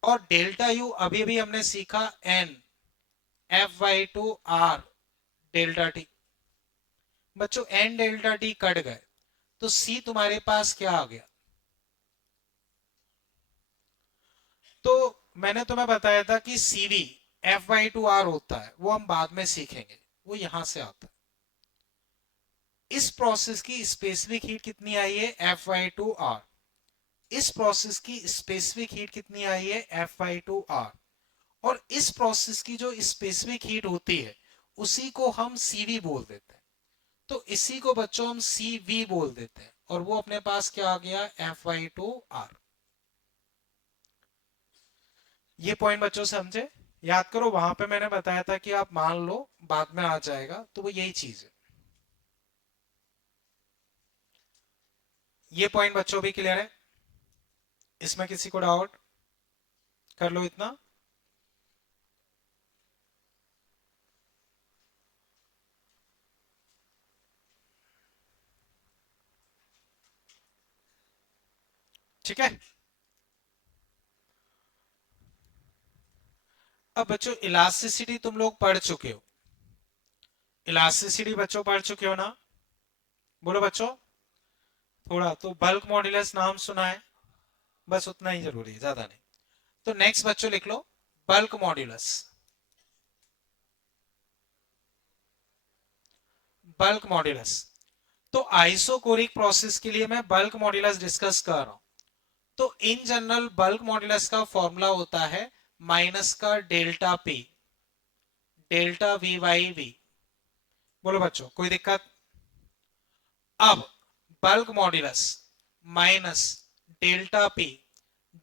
और डेल्टा यू अभी भी हमने सीखा N F/2 R delta T. बच्चों एन डेल्टा टी कट गए, तो सी तुम्हारे पास क्या आ गया? तो मैंने तुम्हें बताया था कि सीवी F/2 R होता है, वो हम बाद में सीखेंगे, वो यहां से आता है। इस प्रोसेस की स्पेसिफिक हीट कितनी आई है? F/2 R। इस प्रोसेस की स्पेसिफिक हीट कितनी आई है? F/2 R। और इस प्रोसेस की जो स्पेसिफिक हीट होती है उसी को हम सीवी बोल देते हैं। तो इसी को बच्चों हम सीवी बोल देते हैं, और वो अपने पास क्या आ गया? F/2 R। ये पॉइंट बच्चों समझे? याद करो वहां पे मैंने बताया था कि आप मान लो बाद में आ जाएगा, तो वो यही चीज है। ये पॉइंट बच्चों भी क्लियर है? इसमें किसी को डाउट? कर लो इतना। ठीक है, अब बच्चों इलास्टिसिटी तुम लोग पढ़ चुके हो, इलास्टिसिटी बच्चों पढ़ चुके हो ना? बोलो बच्चों। थोड़ा तो बल्क मॉड्यूलस नाम सुना है? बस उतना ही जरूरी है, ज्यादा नहीं। तो नेक्स्ट बच्चों लिख लो बल्क मॉड्यूलस। बल्क मॉड्यूलस, तो आइसोकोरिक प्रोसेस के लिए मैं बल्क मॉड्यूलस डिस्कस कर रहा हूं। तो इन जनरल बल्क मॉड्यूलस का फॉर्मूला होता है माइनस का delta P, delta V by V. बोलो बच्चों कोई दिक्कत? अब bulk modulus minus delta P,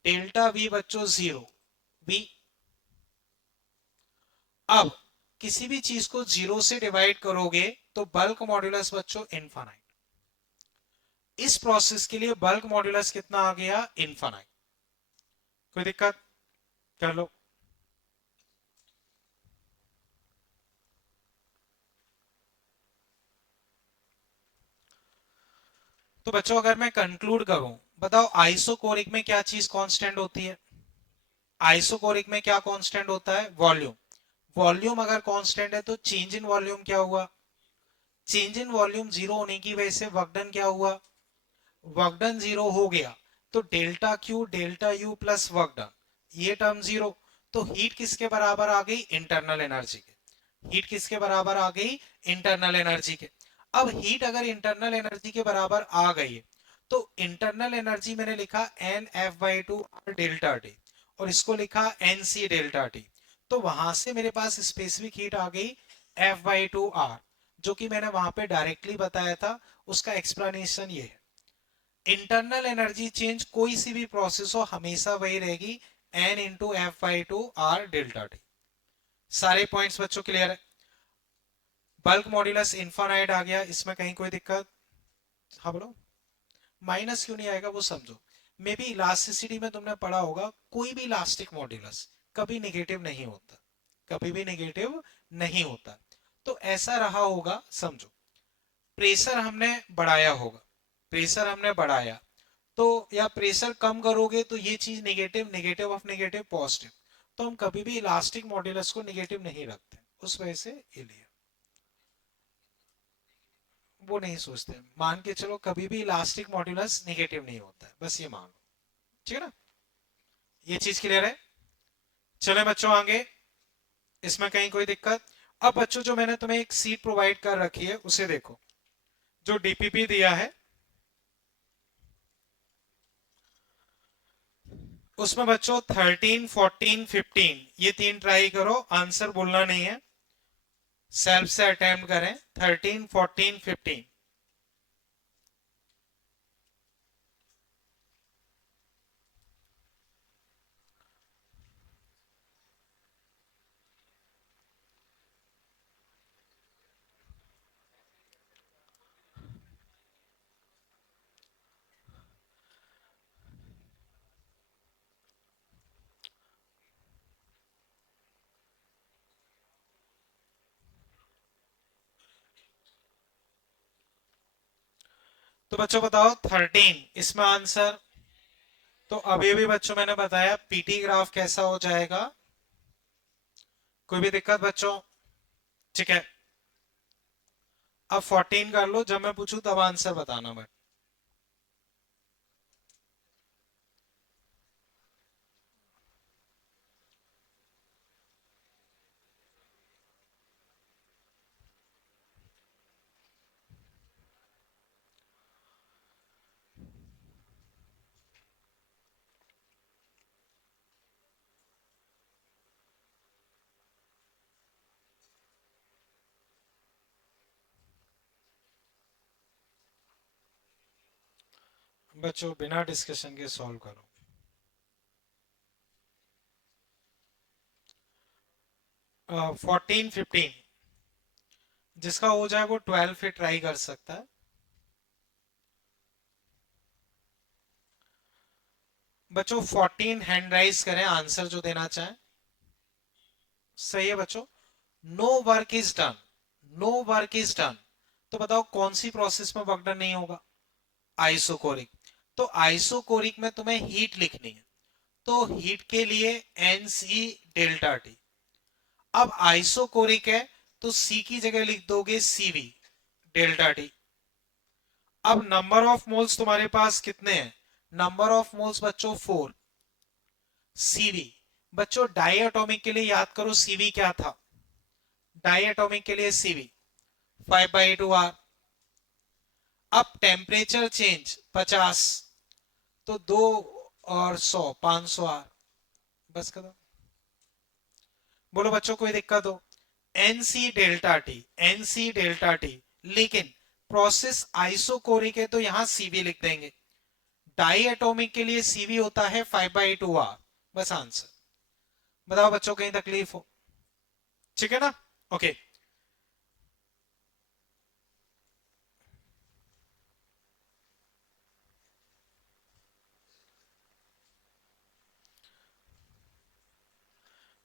delta V बच्चों जीरो, वी। अब किसी भी चीज को जीरो से डिवाइड करोगे तो बल्क मॉड्यूलस बच्चों इनफाइनाइट। इस प्रोसेस के लिए बल्क मॉड्यूलस कितना आ गया? इनफाइनाइट। कोई दिक्कत? कर लो। तो बच्चों अगर मैं कंक्लूड करूं, बताओ आइसोकोरिक में क्या चीज कांस्टेंट होती है? आइसोकोरिक में क्या कांस्टेंट होता है? वॉल्यूम। वॉल्यूम अगर कांस्टेंट है तो चेंज इन वॉल्यूम क्या हुआ? चेंज इन वॉल्यूम जीरो होने की वजह से वर्क डन क्या हुआ? वर्क डन जीरो हो गया। तो delta Q delta U plus work done, ये टर्म जीरो। तो हीट किसके बराबर आ गई? इंटरनल एनर्जी के। हीट किसके बराबर आ गई? इंटरनल एनर्जी के। अब हीट अगर इंटरनल एनर्जी के बराबर आ गई है तो इंटरनल एनर्जी मैंने लिखा N F by two R delta T, और इसको लिखा एन सी डेल्टा टी। तो वहां से मेरे पास स्पेसिफिक हीट आ गई एफ बाई टू आर, जो कि मैंने वहां पे डायरेक्टली बताया था। उसका एक्सप्लेनेशन ये है, इंटरनल एनर्जी चेंज कोई सी भी प्रोसेस हो हमेशा वही रहेगी, N into F by two R delta T. सारे पॉइंट्स बच्चों क्लियर है? बल्क मॉड्यूलस इनफाइनाइट आ गया, इसमें कहीं कोई दिक्कत? हाँ बोलो। माइनस क्यों नहीं आएगा वो समझो। मे बी इलास्टिसिटी में तुमने पढ़ा होगा, कोई भी इलास्टिक मॉड्यूलस कभी निगेटिव नहीं होता, कभी भी निगेटिव नहीं होता। तो ऐसा रहा होगा समझो, प्रेशर हमने बढ़ाया होगा, प्रेशर हमने बढ़ाया तो, या प्रेशर कम करोगे तो ये चीज negative, negative of negative positive. तो हम कभी भी इलास्टिक मॉड्यूलस को निगेटिव नहीं रखते, उस वजह से ये लिया। वो नहीं सोचते, मान के चलो कभी भी इलास्टिक मॉड्यूलस निगेटिव नहीं होता है, बस ये मान लो। ठीक है ना? ये चीज क्लियर है? चले बच्चों आगे, इसमें कहीं कोई दिक्कत? अब बच्चों जो मैंने तुम्हें एक सीट प्रोवाइड कर रखी है उसे देखो, जो डीपीपी दिया है उसमें बच्चों 13, 14, 15 ये तीन ट्राई करो, आंसर बोलना नहीं है, सेल्फ से अटेम्प्ट करें। 13, 14, 15। तो बच्चों बताओ 13 इसमें आंसर। तो अभी भी बच्चों मैंने बताया पीटी ग्राफ कैसा हो जाएगा। कोई भी दिक्कत बच्चों? ठीक है, अब 14 कर लो, जब मैं पूछूं तब आंसर बताना बट। बच्चों बिना डिस्कशन के सॉल्व करो। 14, 15 जिसका हो जाए वो 12 फिर ट्राई कर सकता है। बच्चों 14 हैंड राइज करें आंसर जो देना चाहें। सही है बच्चों। No work is done, no work is done. तो बताओ कौन सी प्रोसेस में वर्क डन नहीं होगा? आइसोकोरिक। तो आइसोकोरिक में तुम्हें हीट लिखनी है, तो हीट के लिए एन सी डेल्टा टी। अब आइसोकोरिक है तो सी की जगह लिख दोगे सीवी डेल्टा टी। अब नंबर ऑफ मोल्स तुम्हारे पास कितने हैं? नंबर ऑफ मोल्स बच्चों 4। सीवी बच्चों डाई एटॉमिक के लिए याद करो सीवी क्या था, डाई एटॉमिक के लिए सीवी 5/2 आर। अब टेम्परेचर चेंज 50, तो 2 और 100 500 आर, बस खत्म। बोलो बच्चों कोई दिक्कत हो? NC delta T, NC delta T, लेकिन प्रोसेस आइसोकोरिक है तो यहां सीवी लिख देंगे। डाई एटॉमिक के लिए सीवी होता है 5/2 आर, बस आंसर। बताओ बच्चों कहीं तकलीफ हो? ठीक है ना? ओके।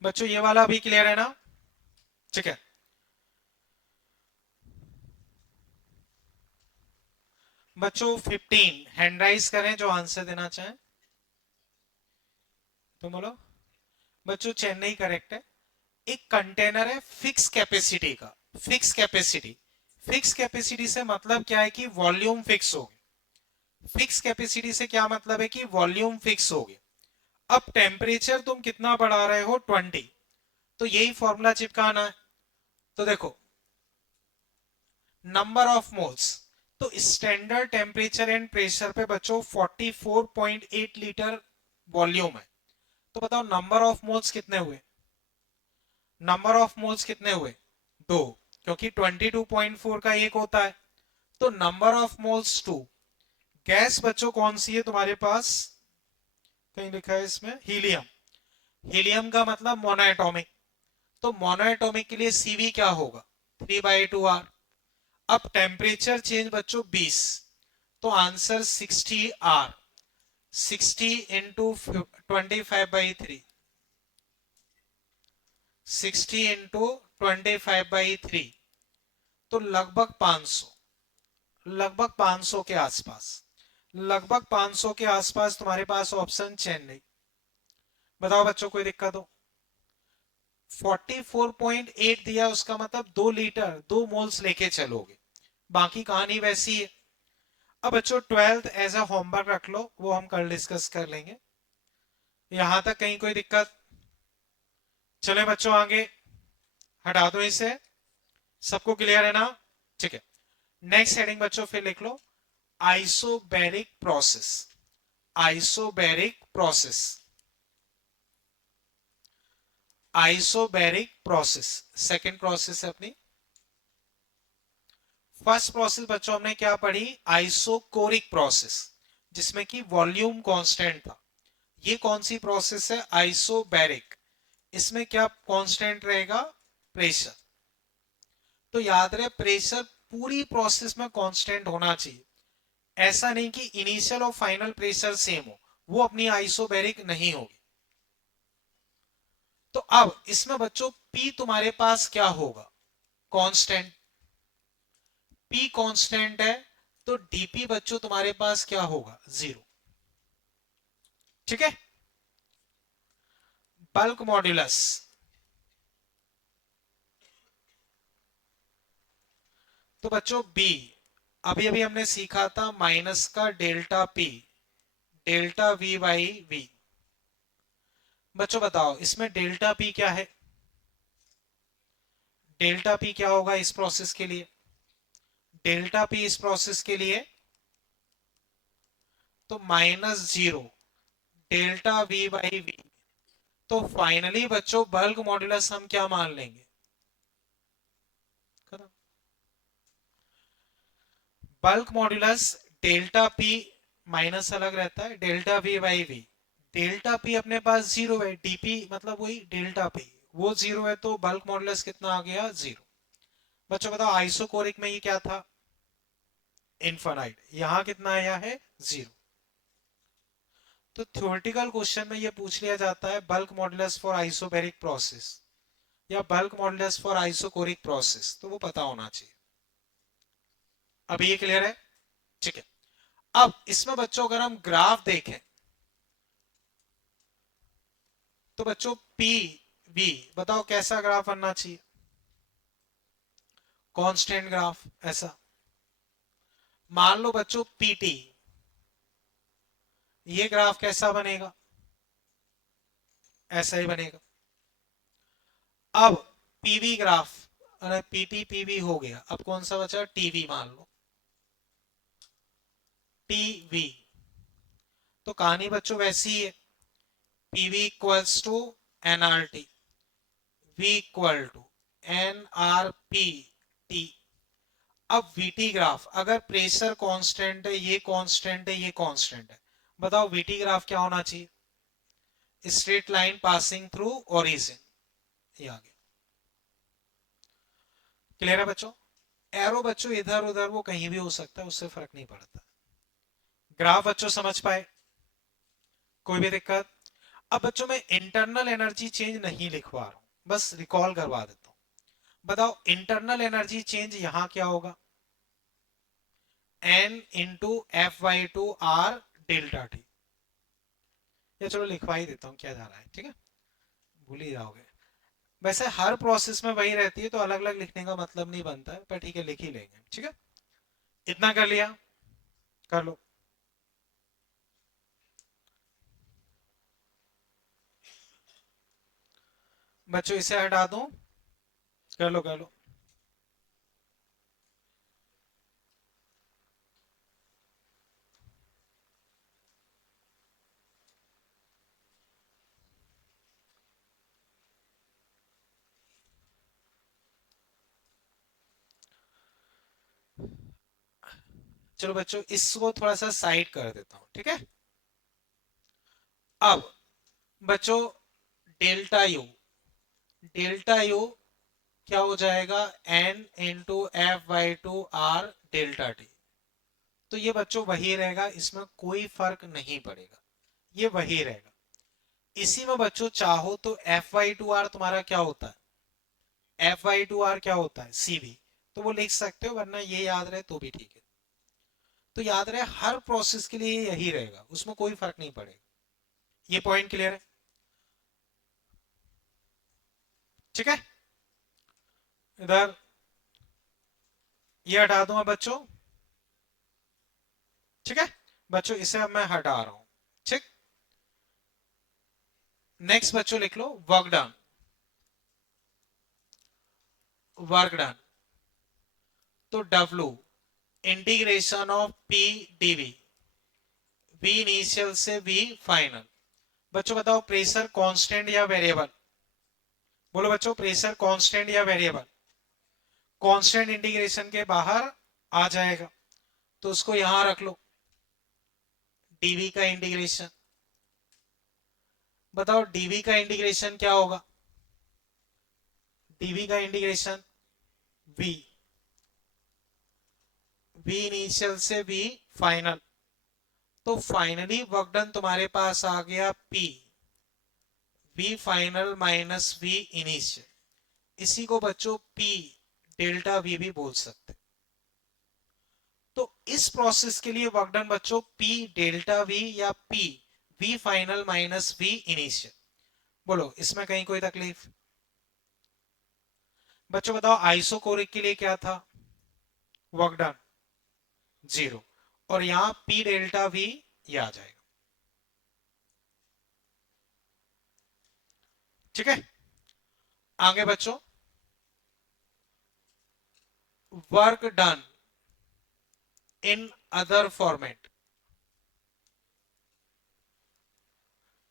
बच्चों ये वाला अभी क्लियर है ना? ठीक है। बच्चों 15 हैंड राइज करें जो आंसर देना चाहें। तो बोलो। बच्चों चेन्नई करेक्ट है। एक कंटेनर है फिक्स कैपेसिटी का, फिक्स कैपेसिटी। फिक्स कैपेसिटी से मतलब क्या है कि वॉल्यूम फिक्स हो गया। फिक्स कैपेसिटी से क्या मतलब है कि वॉल्यूम फिक्स हो गया। अब टेम्परेचर तुम कितना बढ़ा रहे हो 20, तो यही फॉर्मूला चिपकाना है। तो देखो नंबर ऑफ मोल्स, तो स्टैंडर्ड टेम्परेचर एंड प्रेशर पे बच्चों 44.8 लीटर वॉल्यूम है। तो बताओ नंबर ऑफ मोल्स कितने हुए? नंबर ऑफ मोल्स कितने हुए? 2, क्योंकि 22.4 का एक होता है, तो नंबर ऑफ मोल्स 2। गैस बच्चों कौन सी है तुम्हारे पास? कहीं लिखा है इसमें हीलियम। हीलियम का मतलब मोनोएटॉमिक, तो मोनोएटॉमिक के लिए सीवी क्या होगा? 3/2 आर। अब टेम्परेचर चेंज बच्चों 20, तो आंसर 60 आर। 60 × 25/3, 60 × 25/3, तो लगभग 500, लगभग 500 के आसपास, लगभग 500 के आसपास तुम्हारे पास ऑप्शन चेन्नई। बताओ बच्चों कोई दिक्कत हो? 44.8 दिया, उसका मतलब 2 लीटर 2 मोल्स लेके चलोगे, बाकी कहानी वैसी है। अब बच्चों 12th एज अ होमवर्क रख लो, वो हम कल डिस्कस कर लेंगे। यहां तक कहीं कोई दिक्कत? चले बच्चों आगे, हटा दो इसे। सबको क्लियर है ना? ठीक है। नेक्स्ट हेडिंग बच्चों फिर लिख लो, isobaric process. Isobaric process, isobaric process second process है अपनी। फर्स्ट प्रोसेस बच्चों हमने क्या पढ़ी? आइसोकोरिक प्रोसेस, जिसमें कि वॉल्यूम कांस्टेंट था। ये कौन सी प्रोसेस है? आइसोबैरिक। इसमें क्या कांस्टेंट रहेगा? प्रेशर। तो याद रहे प्रेशर पूरी प्रोसेस में कांस्टेंट होना चाहिए। ऐसा नहीं कि इनिशियल और फाइनल प्रेशर सेम हो, वो अपनी आइसोबैरिक नहीं होगी। तो अब इसमें बच्चों P तुम्हारे पास क्या होगा? कांस्टेंट। P कांस्टेंट है, तो डीपी बच्चों तुम्हारे पास क्या होगा? 0। ठीक है। बल्क मॉड्यूलस, तो बच्चों बी, अभी अभी हमने सीखा था माइनस का delta P, delta V by V. बच्चों बताओ इसमें डेल्टा पी क्या है? डेल्टा पी क्या होगा इस प्रोसेस के लिए? डेल्टा पी इस प्रोसेस के लिए तो -0 डेल्टा वी बाई वी। तो फाइनली बच्चों बल्क मॉड्यूलस हम क्या मान लेंगे? Bulk modulus delta P minus अलग रहता है, delta V by V. Delta P अपने पास 0 है, डीपी मतलब वही डेल्टा पी, वो 0 है, तो बल्क मॉड्यूलस कितना आ गया? 0। बच्चों बताओ आइसोकोरिक में ये क्या था? इनफाइनाइट। यहां कितना आया है? 0। तो थ्योरेटिकल क्वेश्चन में ये पूछ लिया जाता है bulk modulus for isobaric process या bulk modulus for isochoric process, तो वो पता होना चाहिए। अभी ये क्लियर है? ठीक है। अब इसमें बच्चों अगर हम ग्राफ देखें तो बच्चों पी वी, बताओ कैसा ग्राफ बनना चाहिए? कांस्टेंट ग्राफ ऐसा। मान लो बच्चों पीटी, ये ग्राफ कैसा बनेगा, ऐसा ही बनेगा। अब पीवी ग्राफ, अरे पीटी पीवी हो गया, अब कौन सा बचा, टीवी मान लो, टीवी। तो कहानी बच्चों वैसी ही है, PV equals to NRT, V equal to NRP T. अब वीटी ग्राफ, अगर प्रेशर कांस्टेंट है, ये कांस्टेंट है, ये कांस्टेंट है, बताओ वीटी ग्राफ क्या होना चाहिए, straight line passing through origin, ये आ गया। क्लियर है बच्चों, एरो बच्चों इधर उधर वो कहीं भी हो सकता है, उससे फर्क नहीं पड़ता। ग्राफ बच्चों समझ पाए, कोई भी दिक्कत। अब बच्चों मैं इंटरनल एनर्जी चेंज नहीं लिखवा रहा हूं, बस रिकॉल करवा देता हूं। बताओ इंटरनल एनर्जी चेंज यहां क्या होगा, N into F by two R delta T. या चलो लिखवा ही देता हूं, क्या जा रहा है, ठीक है, भूल ही जाओगे। वैसे हर प्रोसेस में वही रहती है, तो अलग अलग लिखने का मतलब नहीं बनता है, पर ठीक है लिख ही लेंगे, ठीक है। इतना कर लिया, कर लो। बच्चों इसे हटा दूं, कर लो कर लो। चलो बच्चों इसको थोड़ा सा साइड कर देता हूं, ठीक है। अब बच्चों डेल्टा यू, डेल्टा यू क्या हो जाएगा, N into F by two R delta T. तो ये बच्चों वही रहेगा, इसमें कोई फर्क नहीं पड़ेगा, ये वही रहेगा। इसी में बच्चों चाहो तो एफ वाई टू आर तुम्हारा क्या होता है, एफ वाई टू आर क्या होता है, सीवी, तो वो लिख सकते हो, वरना ये याद रहे तो भी ठीक है। तो याद रहे हर प्रोसेस के लिए यही रहेगा, उसमें कोई फर्क नहीं पड़ेगा। ये पॉइंट क्लियर है, ठीक है। इधर ये हटा दूंगा बच्चों, ठीक है। बच्चों इसे अब मैं हटा रहा हूं, ठीक। नेक्स्ट बच्चों लिख लो वर्क डन, वर्क डन। तो W integration of P DV, V initial से वी फाइनल। बच्चों बताओ प्रेशर कांस्टेंट या वेरिएबल, बोलो बच्चों प्रेशर कांस्टेंट या वेरिएबल। कांस्टेंट इंटीग्रेशन के बाहर आ जाएगा, तो उसको यहां रख लो, डीवी का इंटीग्रेशन। बताओ डीवी का इंटीग्रेशन क्या होगा, डीवी का इंटीग्रेशन वी, वी इनिशियल से वी फाइनल। तो फाइनली वर्क डन तुम्हारे पास आ गया P, V final minus V initial. इसी को बच्चों पी डेल्टा वी भी बोल सकते। तो इस प्रोसेस के लिए वर्क डन बच्चों पी डेल्टा वी या P V final minus V initial. बोलो इसमें कहीं कोई तकलीफ। बच्चों बताओ आइसोकोरिक के लिए क्या था, वर्क डन जीरो, और यहां पी डेल्टा वी ये आ जाएगा, ठीक है। आगे बच्चों work done in other format,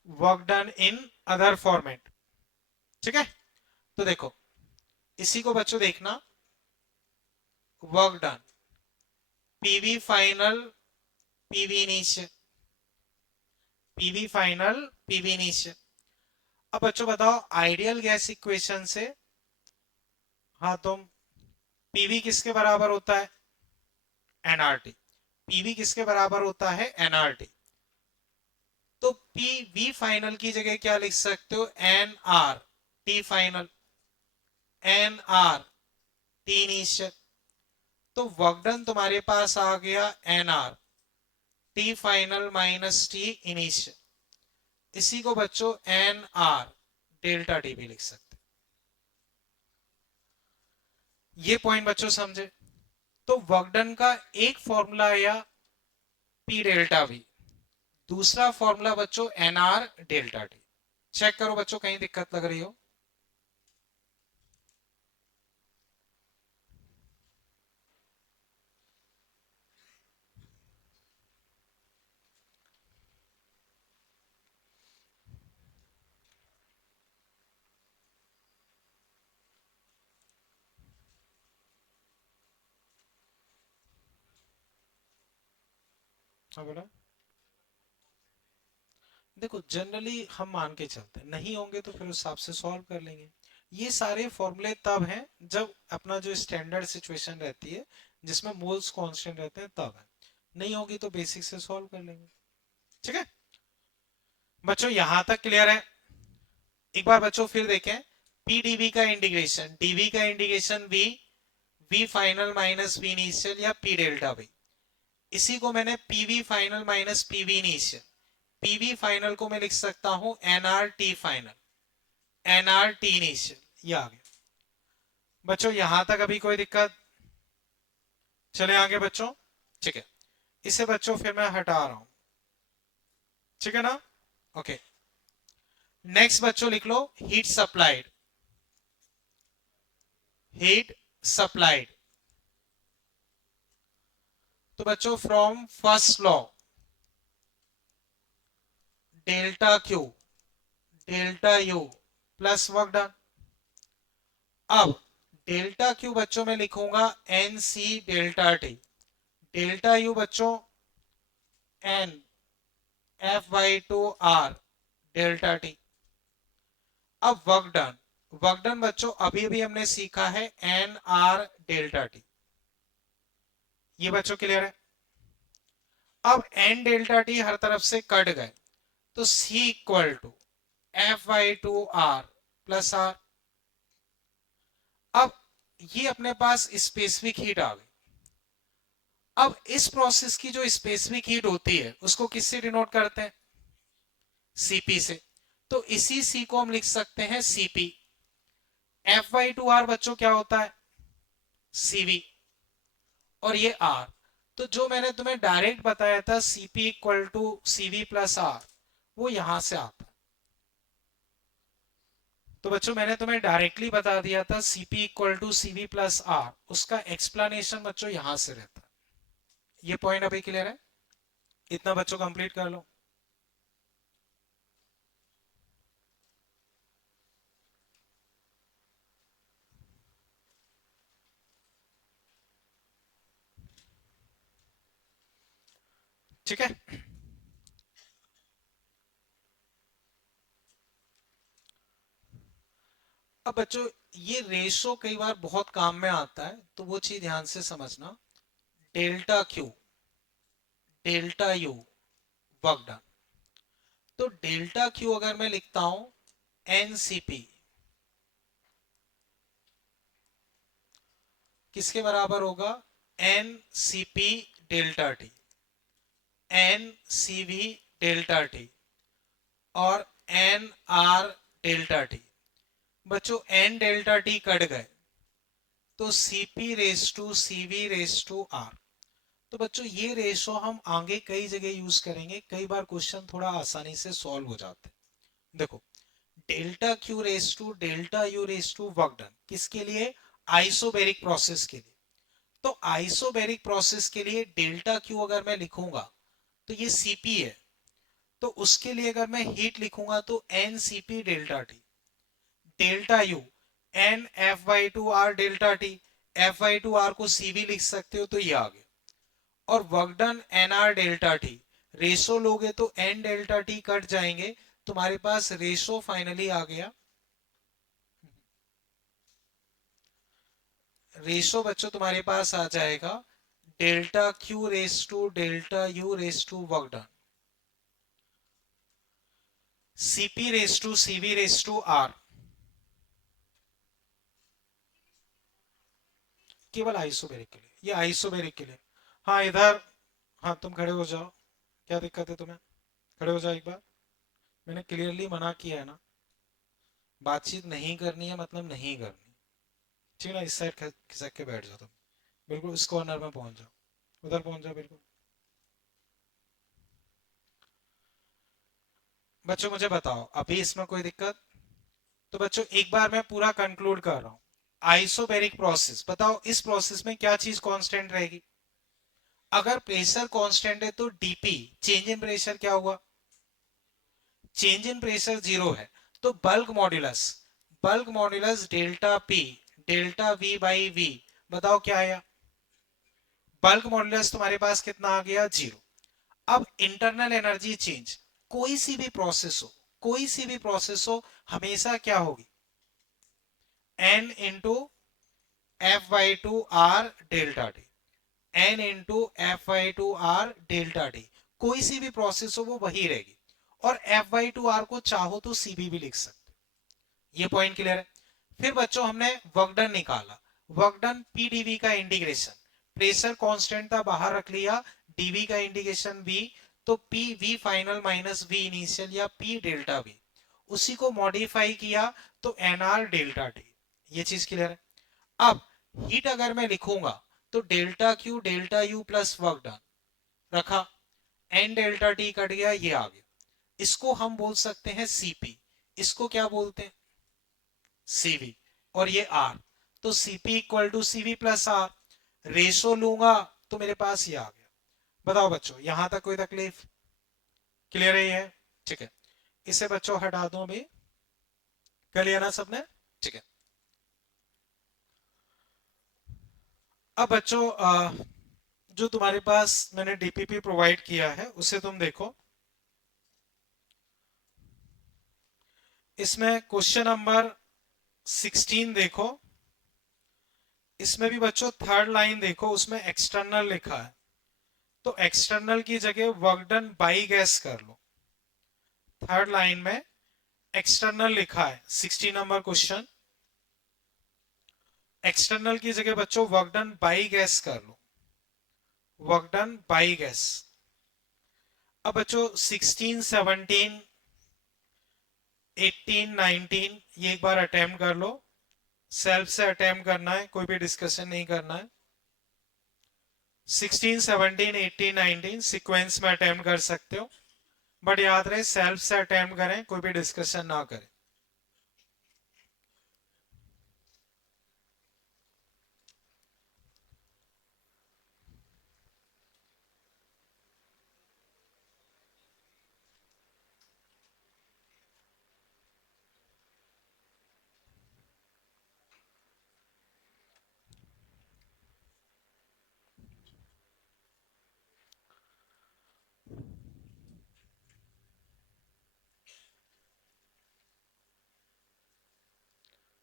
work done in other format, ठीक है। तो देखो इसी को बच्चों देखना, work done PV final PV initial, PV final PV initial. अब बच्चों बताओ आइडियल गैस इक्वेशन से, हाँ तुम, पीवी किसके बराबर होता है, एनआरटी। पीवी किसके बराबर होता है, एनआरटी। तो पी वी फाइनल की जगह क्या लिख सकते हो, N R T final, N R T initial. तो वर्क डन तुम्हारे पास आ गया N R T final minus T initial. इसी को बच्चों एन आर डेल्टा टी भी लिख सकते। ये पॉइंट बच्चों समझे। तो वर्क डन का एक फॉर्मूला आया पी डेल्टा वी, दूसरा फॉर्मूला बच्चों एनआर डेल्टा टी। चेक करो बच्चों कहीं दिक्कत लग रही हो। हाँ बेटा, देखो जनरली हम मान के चलते हैं, नहीं होंगे तो फिर उस हिसाब से सॉल्व कर लेंगे। ये सारे फॉर्मूले तब हैं जब अपना जो स्टैंडर्ड सिचुएशन रहती है जिसमें मोल्स कांस्टेंट रहते हैं तब है, नहीं होगी तो बेसिक से सॉल्व कर लेंगे। ठीक है बच्चों, यहां तक क्लियर है? एक बार बच्चों फिर देखें, पी डीवी का इंटीग्रेशन, डीवी का integration V, V final minus V initial या पी डेल्टा वी, इसी को मैंने PV final minus PV initial, PV final को मैं लिख सकता हूं NR T final, NR T initial. ये आ गया बच्चों, यहां तक अभी कोई दिक्कत? चले आगे बच्चों। ठीक है, इसे बच्चों फिर मैं हटा रहा हूं, ठीक है ना? ओके, नेक्स्ट बच्चों लिख लो हीट सप्लाइड, हीट सप्लाइड। तो बच्चों from first law delta Q delta U plus work done. अब डेल्टा क्यू बच्चों में लिखूंगा N C delta T, delta U बच्चों N F by two R delta T. अब वर्क डन, वर्क डन बच्चों अभी भी हमने सीखा है एन आर डेल्टा टी। ये बच्चों क्लियर है? अब एन डेल्टा टी हर तरफ से कट गए, तो C equal to F by two R plus R. अब ये अपने पास स्पेसिफिक हीट आ गई। अब इस प्रोसेस की जो स्पेसिफिक हीट होती है उसको किससे डिनोट करते हैं? सीपी से। तो इसी सी को हम लिख सकते हैं CP. F by two R बच्चों क्या होता है? सीवी। और ये आर, तो जो मैंने तुम्हें डायरेक्ट बताया था CP equal to CV plus R, वो यहां से आता है। तो बच्चों मैंने तुम्हें डायरेक्टली बता दिया था CP equal to CV plus R, उसका एक्सप्लेनेशन बच्चों यहां से रहता है। ये पॉइंट अभी क्लियर है? इतना बच्चों कंप्लीट कर लो। ठीक है, अब बच्चों ये रेशो कई बार बहुत काम में आता है, तो वो चीज ध्यान से समझना। Delta Q delta U work done, तो डेल्टा क्यू अगर मैं लिखता हूं एनसीपी, किसके बराबर होगा? NCP delta T, NCV delta T और एन आर डेल्टा टी। बच्चों एन डेल्टा टी कट गए, तो CP ratio CV ratio R. तो बच्चों ये रेशो हम आगे कई जगह यूज करेंगे, कई बार क्वेश्चन थोड़ा आसानी से सॉल्व हो जाते हैं। देखो, delta Q ratio delta U ratio work done, किसके लिए? आइसोबेरिक प्रोसेस के लिए। तो आइसोबेरिक प्रोसेस के लिए डेल्टा क्यू अगर मैं लिखूंगा तो ये सीपी है, तो उसके लिए अगर मैं हीट लिखूंगा तो N CP delta T, delta U N F by two R delta T, F by two R को सीवी लिख सकते हो, तो ये आ गया। और work done N R delta T, ratio लोगे तो एन डेल्टा टी कट जाएंगे, तुम्हारे पास रेशो फाइनली आ गया। रेशो बच्चों तुम्हारे पास आ जाएगा delta Q ratio delta U ratio work done, CP ratio CV ratio R, केवल आइसोबेरिक के लिए, ये आइसोबेरिक के लिए। हाँ इधर, हाँ तुम खड़े हो जाओ, क्या दिक्कत है तुम्हें? खड़े हो जाओ एक बार, मैंने क्लियरली मना किया है ना, बातचीत नहीं करनी है मतलब नहीं करनी। ठीक है ना, इस साइड खिसक के बैठ जाओ तुम, बिल्कुल इस कॉर्नर में पहुंच जाओ, उधर पहुंच जाओ बिल्कुल। बच्चों मुझे बताओ अभी इसमें कोई दिक्कत? तो बच्चों एक बार मैं पूरा कंक्लूड कर रहा हूं। आइसोबैरिक प्रोसेस, बताओ इस प्रोसेस में क्या चीज कांस्टेंट रहेगी? अगर प्रेशर कांस्टेंट है तो डीपी, चेंज इन प्रेशर क्या हुआ? चेंज इन प्रेशर जीरो है। तो bulk modulus delta P delta V by V, बताओ क्या आया? बल्क मॉड्यूलस तुम्हारे पास कितना आ गया? जीरो। अब इंटरनल एनर्जी चेंज, कोई सी भी प्रोसेस हो, कोई सी भी प्रोसेस हो, हमेशा क्या होगी? N into F by two R delta T, N into F by two R delta T. कोई सी भी प्रोसेस हो वो वही रहेगी। और एफ वाई टू आर को चाहो तो सीबी भी लिख सकते। ये पॉइंट क्लियर है? फिर बच्चों हमने वर्क डन निकाला। वर्क डन पी डीवी का इंटीग्रेशन, प्रेशर कांस्टेंट था बाहर रख लिया, डीवी का इंटीग्रेशन वी, तो P V final minus V initial या पी डेल्टा वी, उसी को मॉडिफाई किया तो एनआर डेल्टा टी। ये चीज क्लियर है? अब हीट अगर मैं लिखूंगा तो delta Q delta U plus work done रखा, एन डेल्टा टी कट गया, ये आ गया। इसको हम बोल सकते हैं सीपी, इसको क्या बोलते हैं? सीवी। और ये आर, तो CP equal to CV plus R. Ratio लूंगा तो मेरे पास ये आ गया। बताओ बच्चों यहां तक कोई तकलीफ? क्लियर है ये? ठीक है, इसे बच्चों हटा दो अभी। कर लिया ना सबने? ठीक है। अब बच्चों जो तुम्हारे पास मैंने डीपीपी प्रोवाइड किया है उसे तुम देखो। इसमें क्वेश्चन नंबर 16 देखो। इसमें भी बच्चों थर्ड लाइन देखो, उसमें एक्सटर्नल लिखा है, तो एक्सटर्नल की जगह वर्क डन बाई गैस कर लो। थर्ड लाइन में एक्सटर्नल लिखा है, 16 नंबर क्वेश्चन। एक्सटर्नल की जगह बच्चों वर्क डन बाई गैस कर लो, वर्क डन बाई गैस। अब बच्चों 16, 17, 18, 19 ये एक बार अटेम्प्ट कर लो। सेल्फ से अटेम्प्ट करना है, कोई भी डिस्कशन नहीं करना है। 16, 17, 18, 19 सीक्वेंस में अटेम्प्ट कर सकते हो, बट याद रहे सेल्फ से अटेम्प्ट करें, कोई भी डिस्कशन ना करें।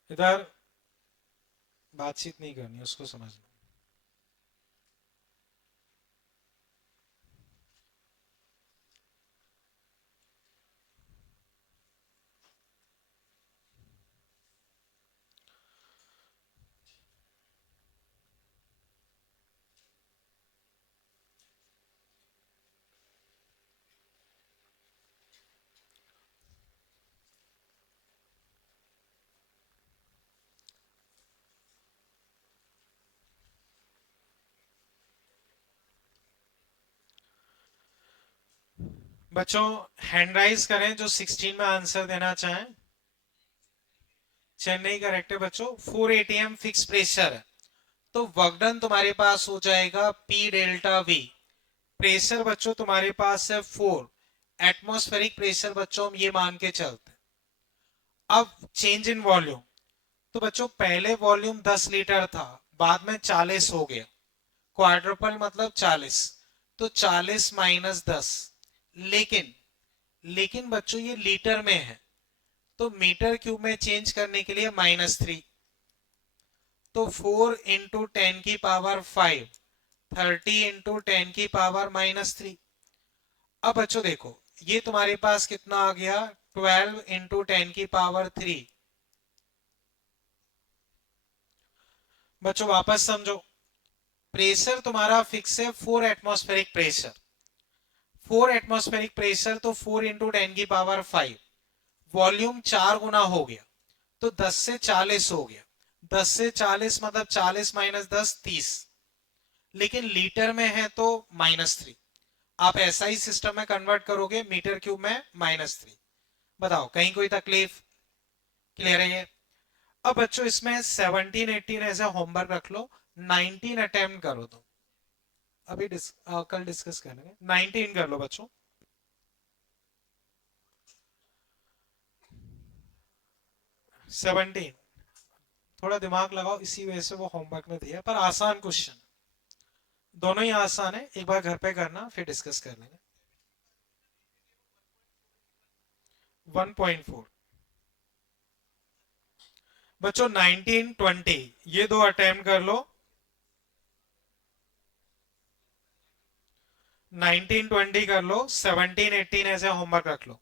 इधर बातचीत नहीं करनी, उसको समझना। बच्चों हैंड राइज करें जो 16 में आंसर देना चाहें। चेन्नई करेक्ट है बच्चों। 4 एटीएम फिक्स प्रेशर है, तो वर्क डन तुम्हारे पास हो जाएगा पी डेल्टा वी। प्रेशर बच्चों तुम्हारे पास है 4, एटमॉस्फेरिक प्रेशर बच्चों हम ये मान के चलते हैं। अब चेंज इन वॉल्यूम, तो बच्चों पहले वॉल्यूम 10 लीटर था, बाद में 40 हो गया। क्वाड्रुपल मतलब 40, तो 40 माइनस 10। लेकिन लेकिन बच्चों ये लीटर में है, तो मीटर क्यूब में चेंज करने के लिए -3, तो 4 इंटू 10 की पावर 5, 30 इंटू 10 की पावर -3। अब बच्चों देखो ये तुम्हारे पास कितना आ गया? 12 इंटू 10 की पावर 3। बच्चों वापस समझो, प्रेशर तुम्हारा फिक्स है 4 एटमॉस्फेरिक प्रेशर, 4 एटमॉस्फेरिक प्रेशर, तो 4 इंटू 10 की पावर 5। वॉल्यूम 4 गुना हो गया, तो 10 से 40 हो गया। 10 से 40 मतलब 40 माइनस 10 30, लेकिन लीटर में है तो -3। आप ऐसा ही सिस्टम में कन्वर्ट करोगे मीटर क्यूब में -3। बताओ कहीं कोई तकलीफ? क्लियर है ये? अब बच्चों इसमें 17 18 ऐसा होमवर्क रख लो, 19 अटेम्प्ट करो तुम। अभी कल डिस्कस करेंगे, 19 कर लो बच्चों। 17 थोड़ा दिमाग लगाओ, इसी वजह से वो होमवर्क में दिया, पर आसान क्वेश्चन, दोनों ही आसान है, एक बार घर पे करना फिर डिस्कस कर लेंगे। 1.4 बच्चों, 19 20 ये दो अटेम्प्ट कर लो। 19 20 कर लो, 17 18 ऐसे होमवर्क रख लो।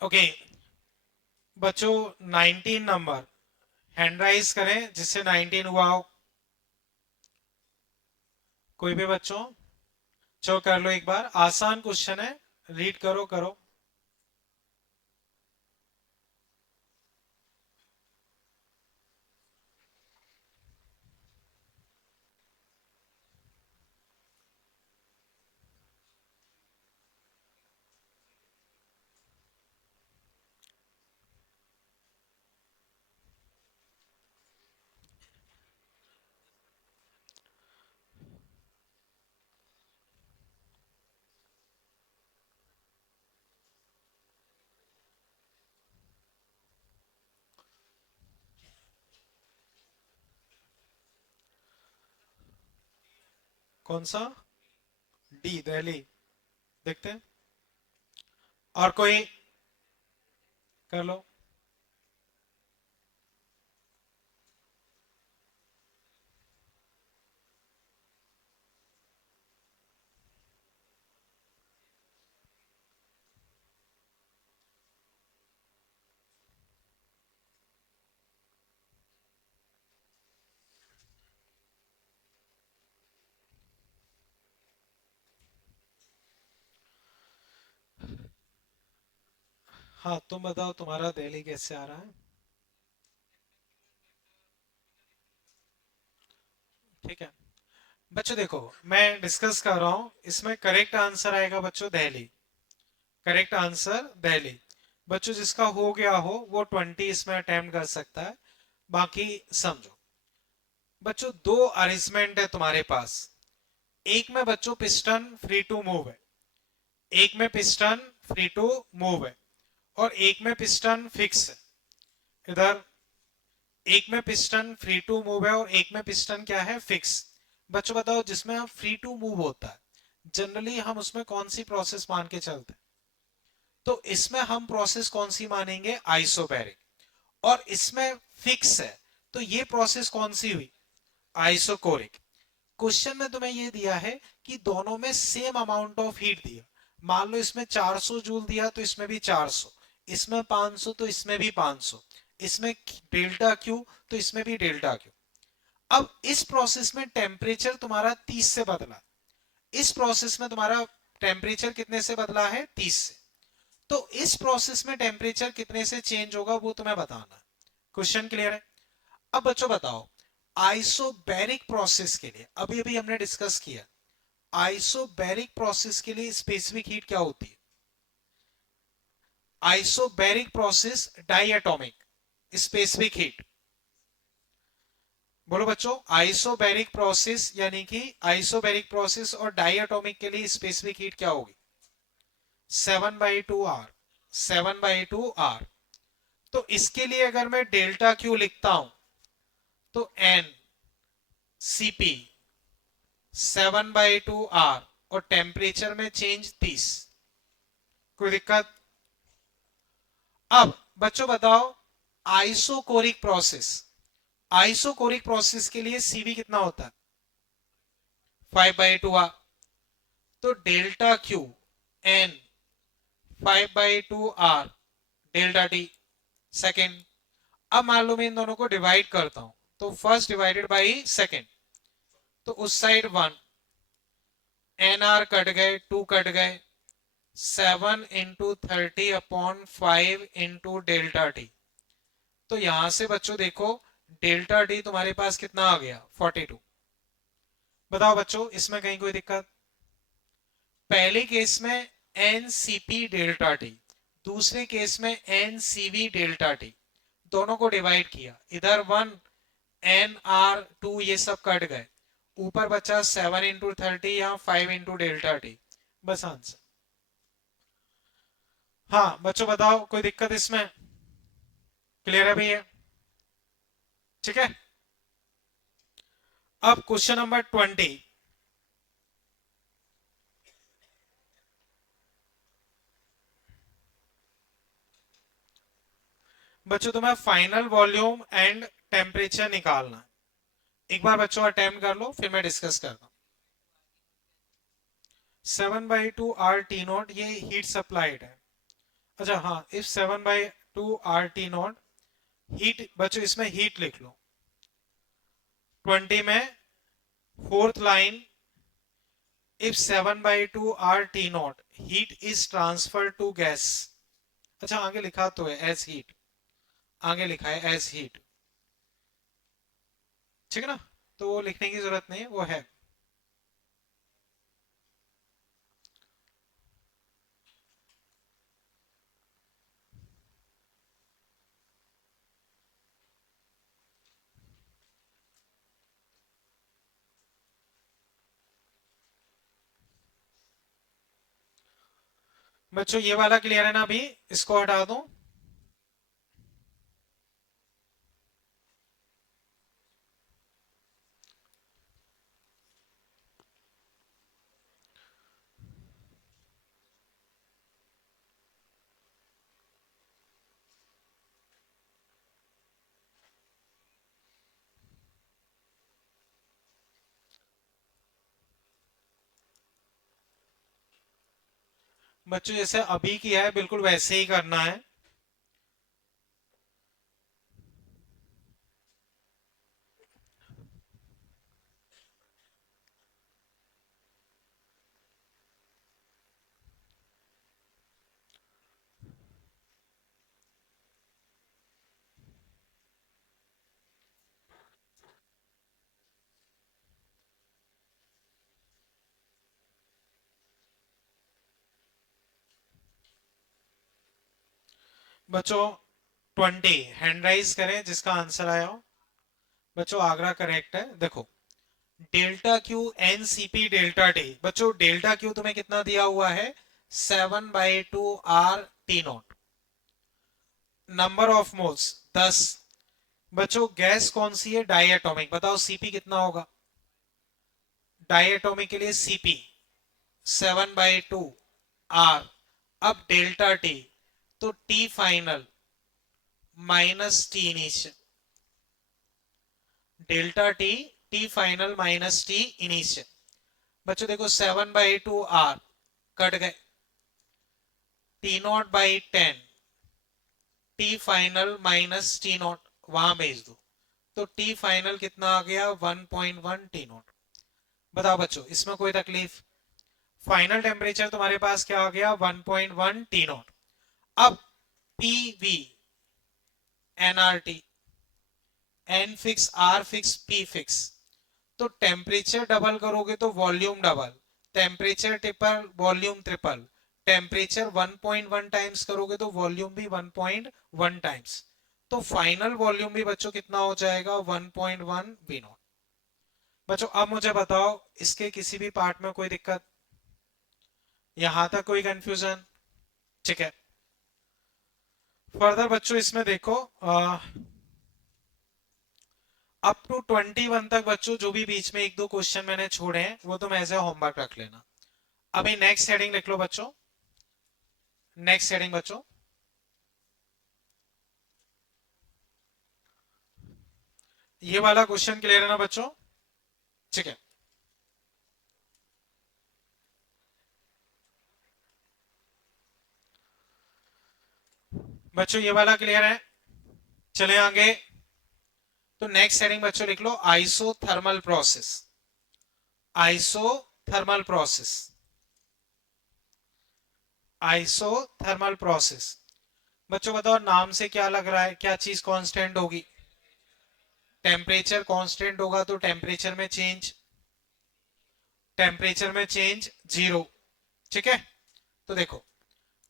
ओके बच्चों, 19 नंबर हैंड राइज करें जिससे 19 हुआ हो, कोई भी बच्चों। चलो कर लो, एक बार आसान क्वेश्चन है, रीड करो करो। कौन सा? डी दिल्ली, देखते हैं। और कोई? कर लो। हाँ तुम बताओ तुम्हारा दिल्ली कैसे आ रहा है? ठीक है बच्चों, देखो मैं डिस्कस कर रहा हूं, इसमें करेक्ट आंसर आएगा बच्चों दिल्ली। Correct answer Delhi. बच्चों जिसका हो गया हो वो 20 इसमें अटेम्प्ट कर सकता है, बाकी समझो। बच्चों दो अरेंजमेंट है तुम्हारे पास, एक में बच्चों पिस्टन फ्री टू मूव है, एक में पिस्टन फ्री टू मूव है, और एक में पिस्टन फिक्स है। इधर एक में पिस्टन फ्री टू मूव है और एक में पिस्टन क्या है, फिक्स। बच्चों बताओ जिसमें हम फ्री टू मूव होता है जनरली हम उसमें कौन सी प्रोसेस मान के चलते हैं? तो इसमें हम प्रोसेस कौन सी मानेंगे, आइसोबैरिक। और इसमें फिक्स है, तो ये प्रोसेस कौन सी हुई, आइसोकोरिक। क्वेश्चन में तुम्हें ये दिया है कि दोनों में सेम अमाउंट ऑफ हीट दिया, मान लो इसमें 400 जूल दिया तो इसमें भी 400, इसमें 500 तो इसमें भी 500, इसमें डेल्टा क्यू तो इसमें भी डेल्टा क्यू। अब इस प्रोसेस में टेम्परेचर तुम्हारा 30 से बदला, इस प्रोसेस में तुम्हारा टेम्परेचर कितने से बदला है, 30 से। तो इस प्रोसेस में टेम्परेचर कितने से चेंज होगा वो तुम्हें बताना। क्वेश्चन क्लियर है? अब बच्चों बताओ, आइसोबैरिक प्रोसेस के लिए अभी अभी हमने डिस्कस किया, आइसोबैरिक प्रोसेस के लिए स्पेसिफिक हीट क्या होती है? Isobaric process, diatomic, specific heat. बोलो बच्चों, आइसोबैरिक प्रोसेस यानी कि आइसोबैरिक प्रोसेस और डाइएटॉमिक के लिए स्पेसिफिक हीट क्या होगी? 7/2R, 7/2R। तो इसके लिए अगर मैं डेल्टा क्यू लिखता हूं तो एन सीपी 7/2R और टेम्परेचर में चेंज 30। कोई दिक्कत? अब बच्चों बताओ, आइसोकोरिक प्रोसेस, आइसोकोरिक प्रोसेस के लिए सीवी कितना होता है? 5/2R। तो delta Q N 5/2R delta T second. अब मान लो मैं इन दोनों को डिवाइड करता हूं, तो फर्स्ट डिवाइडेड बाई सेकेंड, तो उस साइड 1, एन आर कट गए, 2 कट गए, 7/30/5 इंटू डेल्टा टी। तो यहां से बच्चों देखो, डेल्टा टी तुम्हारे पास कितना आ गया? 42। बताओ बच्चों, इसमें कहीं कोई दिक्कत? पहले केस में एनसीपी डेल्टा टी, दूसरे केस में एनसीवी डेल्टा टी, दोनों को डिवाइड किया, इधर 1 NR2 ये सब कट गए, ऊपर बचा 7/30 या 5/डेल्टा टी। बस आंसर। हाँ बच्चों बताओ, कोई दिक्कत इसमें? क्लियर है भैया? ठीक है। अब क्वेश्चन नंबर 20। बच्चों तुम्हें फाइनल वॉल्यूम एंड टेम्परेचर निकालना है। एक बार बच्चों अटेम्प्ट कर लो, फिर मैं डिस्कस करता हूं। 7/2R T0 ये हीट सप्लाइड है। अच्छा हाँ, इफ 7/2R T0 हीट, बच्चों इसमें हीट लिख लो। 20 में fourth line, if 7/2R T0 heat is transfer to gas. अच्छा आगे लिखा तो है एज हीट, आगे लिखा है एज हीट, ठीक है ना, तो वो लिखने की जरूरत नहीं है, वो है। बच्चों ये वाला क्लियर है ना? अभी इसको हटा दो। बच्चों जैसे अभी किया है बिल्कुल वैसे ही करना है। बच्चों 20 हैंड राइज करें जिसका आंसर आया हो। बच्चों आगरा करेक्ट है। देखो, delta Q NCP delta T, बच्चों डेल्टा क्यू तुम्हें कितना दिया हुआ है? 7/2R T0। Number of moles 10। बच्चों गैस कौन सी है? डाइएटॉमिक। बताओ सीपी कितना होगा? डाइएटॉमिक के लिए सीपी 7/2R। अब डेल्टा टी, तो T final minus T initial, delta T, T final minus T initial. बच्चों देखो 7/2R कट गए, T0/10, T final minus T0 वहां भेज दो, तो टी फाइनल कितना आ गया? 1.1 T0। बताओ बच्चों इसमें कोई तकलीफ? फाइनल टेम्परेचर तुम्हारे पास क्या आ गया? 1.1 T0। अब PV NRT, N fix, R fix, P fix, तो टेम्परेचर डबल करोगे तो volume double, temperature triple volume triple, temperature 1.1 times करोगे तो वॉल्यूम भी 1.1 टाइम्स, तो फाइनल वॉल्यूम भी बच्चों कितना हो जाएगा 1.1 वी नॉट। बच्चों अब मुझे बताओ इसके किसी भी पार्ट में कोई दिक्कत, यहां तक कोई कंफ्यूजन? ठीक है, फर्दर बच्चों इसमें देखो अप टू 21 तक बच्चों जो भी बीच में एक दो क्वेश्चन मैंने छोड़े हैं वो तुम एज ए होमवर्क रख लेना। अभी नेक्स्ट हेडिंग लिख लो बच्चों, नेक्स्ट हेडिंग बच्चों, ये वाला क्वेश्चन क्लियर है ना बच्चों? ठीक है, बच्चों ये वाला क्लियर है, चले आगे। तो नेक्स्ट हेडिंग बच्चों लिख लो isothermal process, isothermal process, isothermal process. बच्चों बताओ नाम से क्या लग रहा है, क्या चीज कांस्टेंट होगी? टेम्परेचर कांस्टेंट होगा तो टेम्परेचर में चेंज, टेम्परेचर में चेंज जीरो। ठीक है, तो देखो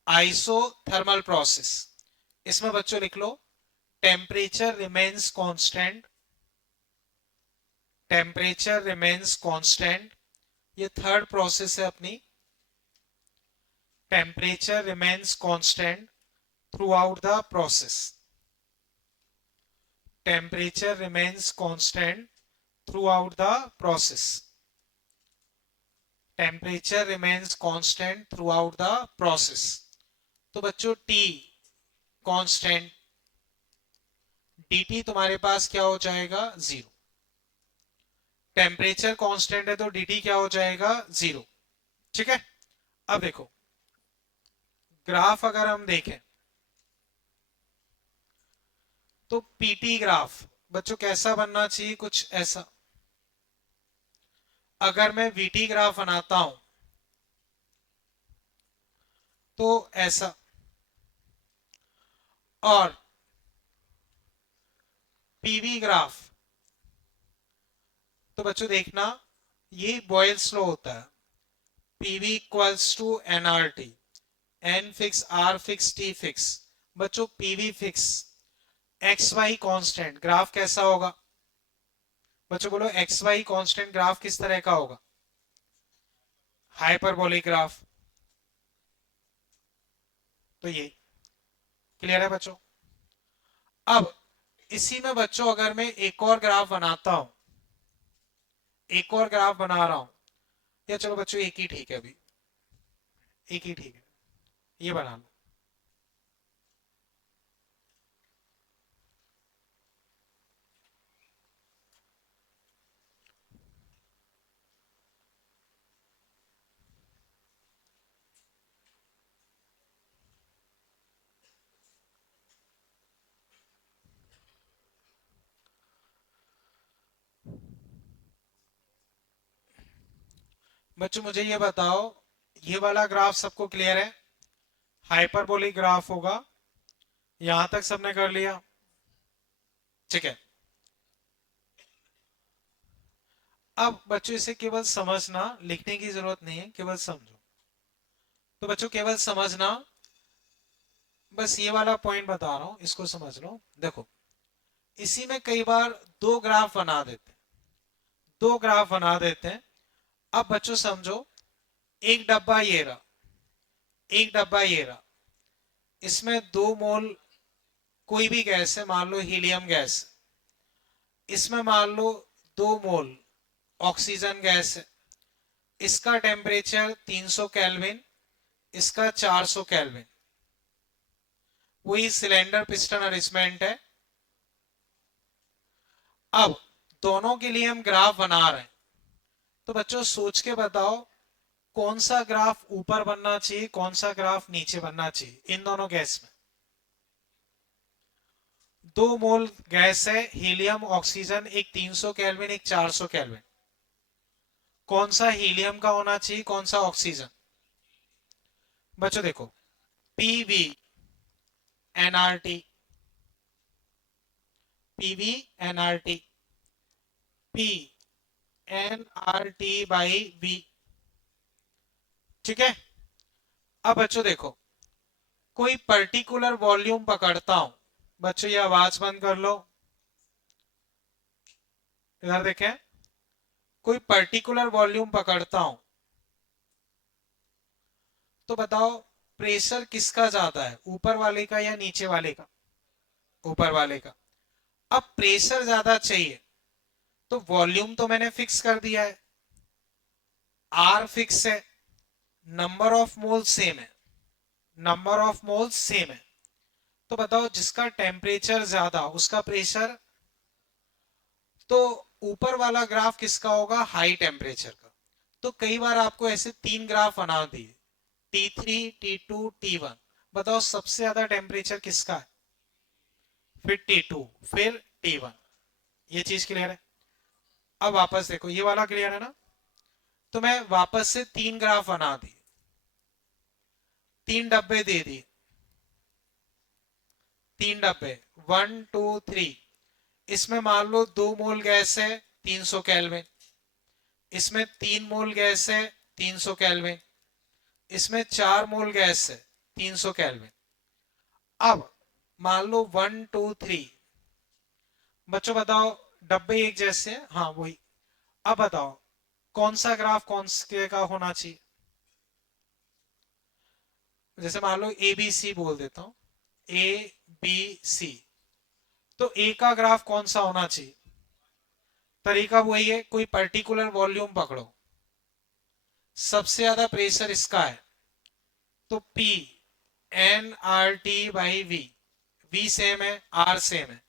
आइसोथर्मल प्रोसेस, इसमें बच्चों लिख low temperature remains constant, temperature remains constant, ये थर्ड प्रोसेस है अपनी। Temperature remains constant through out the process, temperature remains constant through out the process, temperature remains constant through out the process. तो बच्चों T constant, dt तुम्हारे पास क्या हो जाएगा zero, temperature constant है तो dt क्या हो जाएगा जीरो। ठीक है, अब देखो ग्राफ अगर हम देखें तो पीटी ग्राफ बच्चों कैसा बनना चाहिए, कुछ ऐसा। अगर मैं वीटी ग्राफ बनाता हूं तो ऐसा, और पीवी ग्राफ तो बच्चों देखना ये बॉयल्स लॉ होता है, PV equals to NRT, N fix R fix T fix. बच्चों PV fix, X Y constant, graph कैसा होगा बच्चों बोलो, एक्स वाई कांस्टेंट ग्राफ किस तरह का होगा? Hyperbolic graph. तो ये क्लियर है बच्चों? अब इसी में बच्चों अगर मैं एक और ग्राफ बनाता हूं, एक और ग्राफ बना रहा हूं, या चलो बच्चों एक ही ठीक है, अभी एक ही ठीक है, ये बना लो। बच्चों मुझे ये बताओ, ये वाला ग्राफ सबको क्लियर है? हाइपरबोलिक ग्राफ होगा, यहां तक सबने कर लिया? ठीक है, अब बच्चों इसे केवल समझना, लिखने की जरूरत नहीं है, केवल समझो। तो बच्चों केवल समझना, बस ये वाला पॉइंट बता रहा हूं, इसको समझ लो। देखो इसी में कई बार दो ग्राफ बना देते हैं, दो ग्राफ बना देते हैं। अब बच्चों समझो, एक डब्बा ये रहा, एक डब्बा ये रहा, इसमें 2 मोल कोई भी गैस है, मान लो हीलियम गैस, इसमें मान लो 2 मोल ऑक्सीजन गैस है, इसका टेम्परेचर 300 केल्विन, इसका 400 केल्विन, वही सिलेंडर पिस्टन अरेंजमेंट है। अब दोनों के लिए हम ग्राफ बना रहे हैं, तो बच्चों सोच के बताओ कौन सा ग्राफ ऊपर बनना चाहिए, कौन सा ग्राफ नीचे बनना चाहिए इन दोनों गैस में? 2 मोल गैस है, हीलियम ऑक्सीजन, एक 300 केल्विन एक 400 केल्विन, कौन सा हीलियम का होना चाहिए, कौन सा ऑक्सीजन? बच्चों देखो PV NRT, PV NRT, P N R T by V. ठीक है, अब बच्चों देखो, कोई पर्टिकुलर वॉल्यूम पकड़ता हूं, बच्चों ये आवाज बंद कर लो, इधर देखें, कोई पर्टिकुलर वॉल्यूम पकड़ता हूं, तो बताओ प्रेशर किसका ज्यादा है, ऊपर वाले का या नीचे वाले का? ऊपर वाले का। अब प्रेशर ज्यादा चाहिए तो वॉल्यूम तो मैंने फिक्स कर दिया है, आर फिक्स है, नंबर ऑफ मोल्स सेम है, नंबर ऑफ मोल्स सेम है, तो बताओ जिसका टेम्परेचर ज्यादा उसका प्रेशर, तो ऊपर वाला ग्राफ किसका होगा, हाई टेम्परेचर का। तो कई बार आपको ऐसे तीन ग्राफ बना दिए, T3, T2, T1, बताओ सबसे ज्यादा टेम्परेचर किसका है, फिर T2, फिर T1। ये चीज क्लियर है? अब वापस देखो, ये वाला क्लियर है ना? तो मैं वापस से तीन ग्राफ बना दी, तीन डब्बे दे दिए, तीन डब्बे 1 2 3, इसमें मान लो 2 मोल गैस है 300 केल्विन, इसमें 3 मोल गैस है 300 केल्विन, इसमें 4 मोल गैस है 300 केल्विन। अब मान लो 1 2 3, बच्चों बताओ डब्बे एक जैसे हैं, हाँ वही। अब बताओ कौन सा ग्राफ कौन से का होना चाहिए, जैसे मान लो ए बी सी बोल देता हूं, ए बी सी, तो ए का ग्राफ कौन सा होना चाहिए? तरीका वही है, कोई पर्टिकुलर वॉल्यूम पकड़ो, सबसे ज्यादा प्रेशर इसका है, तो P N R T by V, V same है आर सेम है,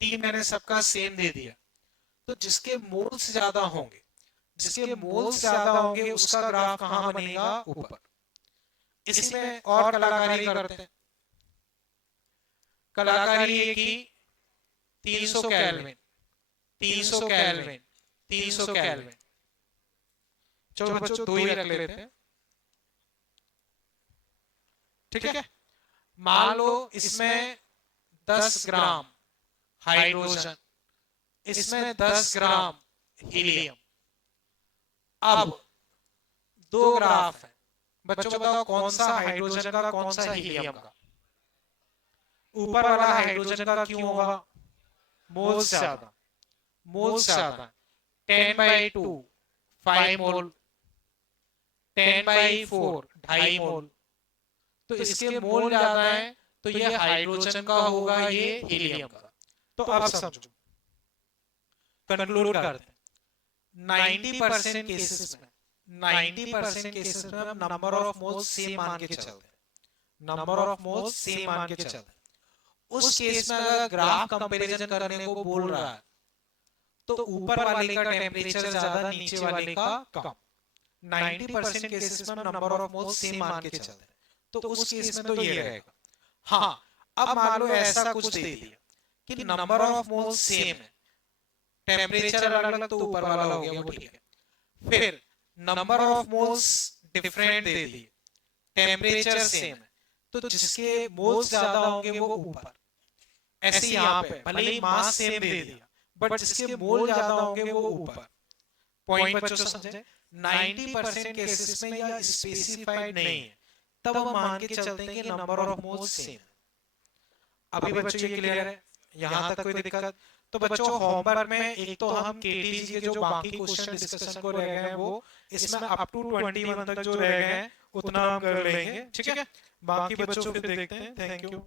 टी मैंने सबका सेम दे दिया, तो जिसके मोल्स ज्यादा होंगे, जिसके मोल्स ज्यादा होंगे उसका ग्राफ कहां बनेगा, ऊपर। इसी में और कलाकारी करते हैं, कलाकारी है कि 300 केल्विन, 300 केल्विन, 300 केल्विन, चलो बच्चों दो ही रख लेते हैं, ठीक है। मान लो इसमें 10 ग्राम हाइड्रोजन, इसमें 10 ग्राम हीलियम। अब दो ग्राफ है, बच्चों बताओ कौन सा हाइड्रोजन का कौन सा हीलियम का? ऊपर वाला हाइड्रोजन का क्यों होगा, मोल्स ज्यादा, मोल्स ज्यादा, 10/2 5 मोल, 10/4 2.5 मोल, तो इसके मोल ज्यादा है, तो ये हाइड्रोजन का होगा, ये हीलियम का। तो अब समझो, कंक्लूड करते हैं, 90% केसेस में, 90% केसेस में हम नंबर ऑफ मोल्स सेम मान के चलते हैं, नंबर ऑफ मोल्स सेम मान के चलते हैं। उस केस में अगर ग्राफ कंपैरिजन करने को बोल रहा है, तो ऊपर वाले का टेम्परेचर ज्यादा, नीचे वाले का कम। 90% केसेस में नंबर ऑफ मोल्स सेम मान के चलते हैं, तो उस केस में तो ये रहेगा। हाँ, अब मान लो ऐसा कुछ दे दिया कि नंबर ऑफ मोल्स सेम है, टेम्परेचर अलग तो ऊपर वाला हो गया, वो ठीक है। फिर नंबर ऑफ मोल्स डिफरेंट दे दिए, टेम्परेचर सेम है, तो जिसके मोल्स ज्यादा होंगे वो ऊपर। ऐसे यहाँ पे भले ही मास सेम दे दिया, बट जिसके मोल ज्यादा होंगे वो ऊपर। पॉइंट बच्चों समझे? 90% केसेस में यह स्पेसिफाइड नहीं है, तब हम मान के चलते हैं कि नंबर ऑफ मोल्स सेम। अभी बच्चों ये क्लियर है? यहां तक कोई दिक्कत? तो बच्चों होमवर्क में एक तो हम केटीजी के जो बाकी क्वेश्चन डिस्कशन को रह गए हैं वो, इसमें अप टू 21 तक जो रह गए हैं उतना हम कर लेंगे, ठीक है। बाकी बच्चों फिर देखते हैं। Thank you.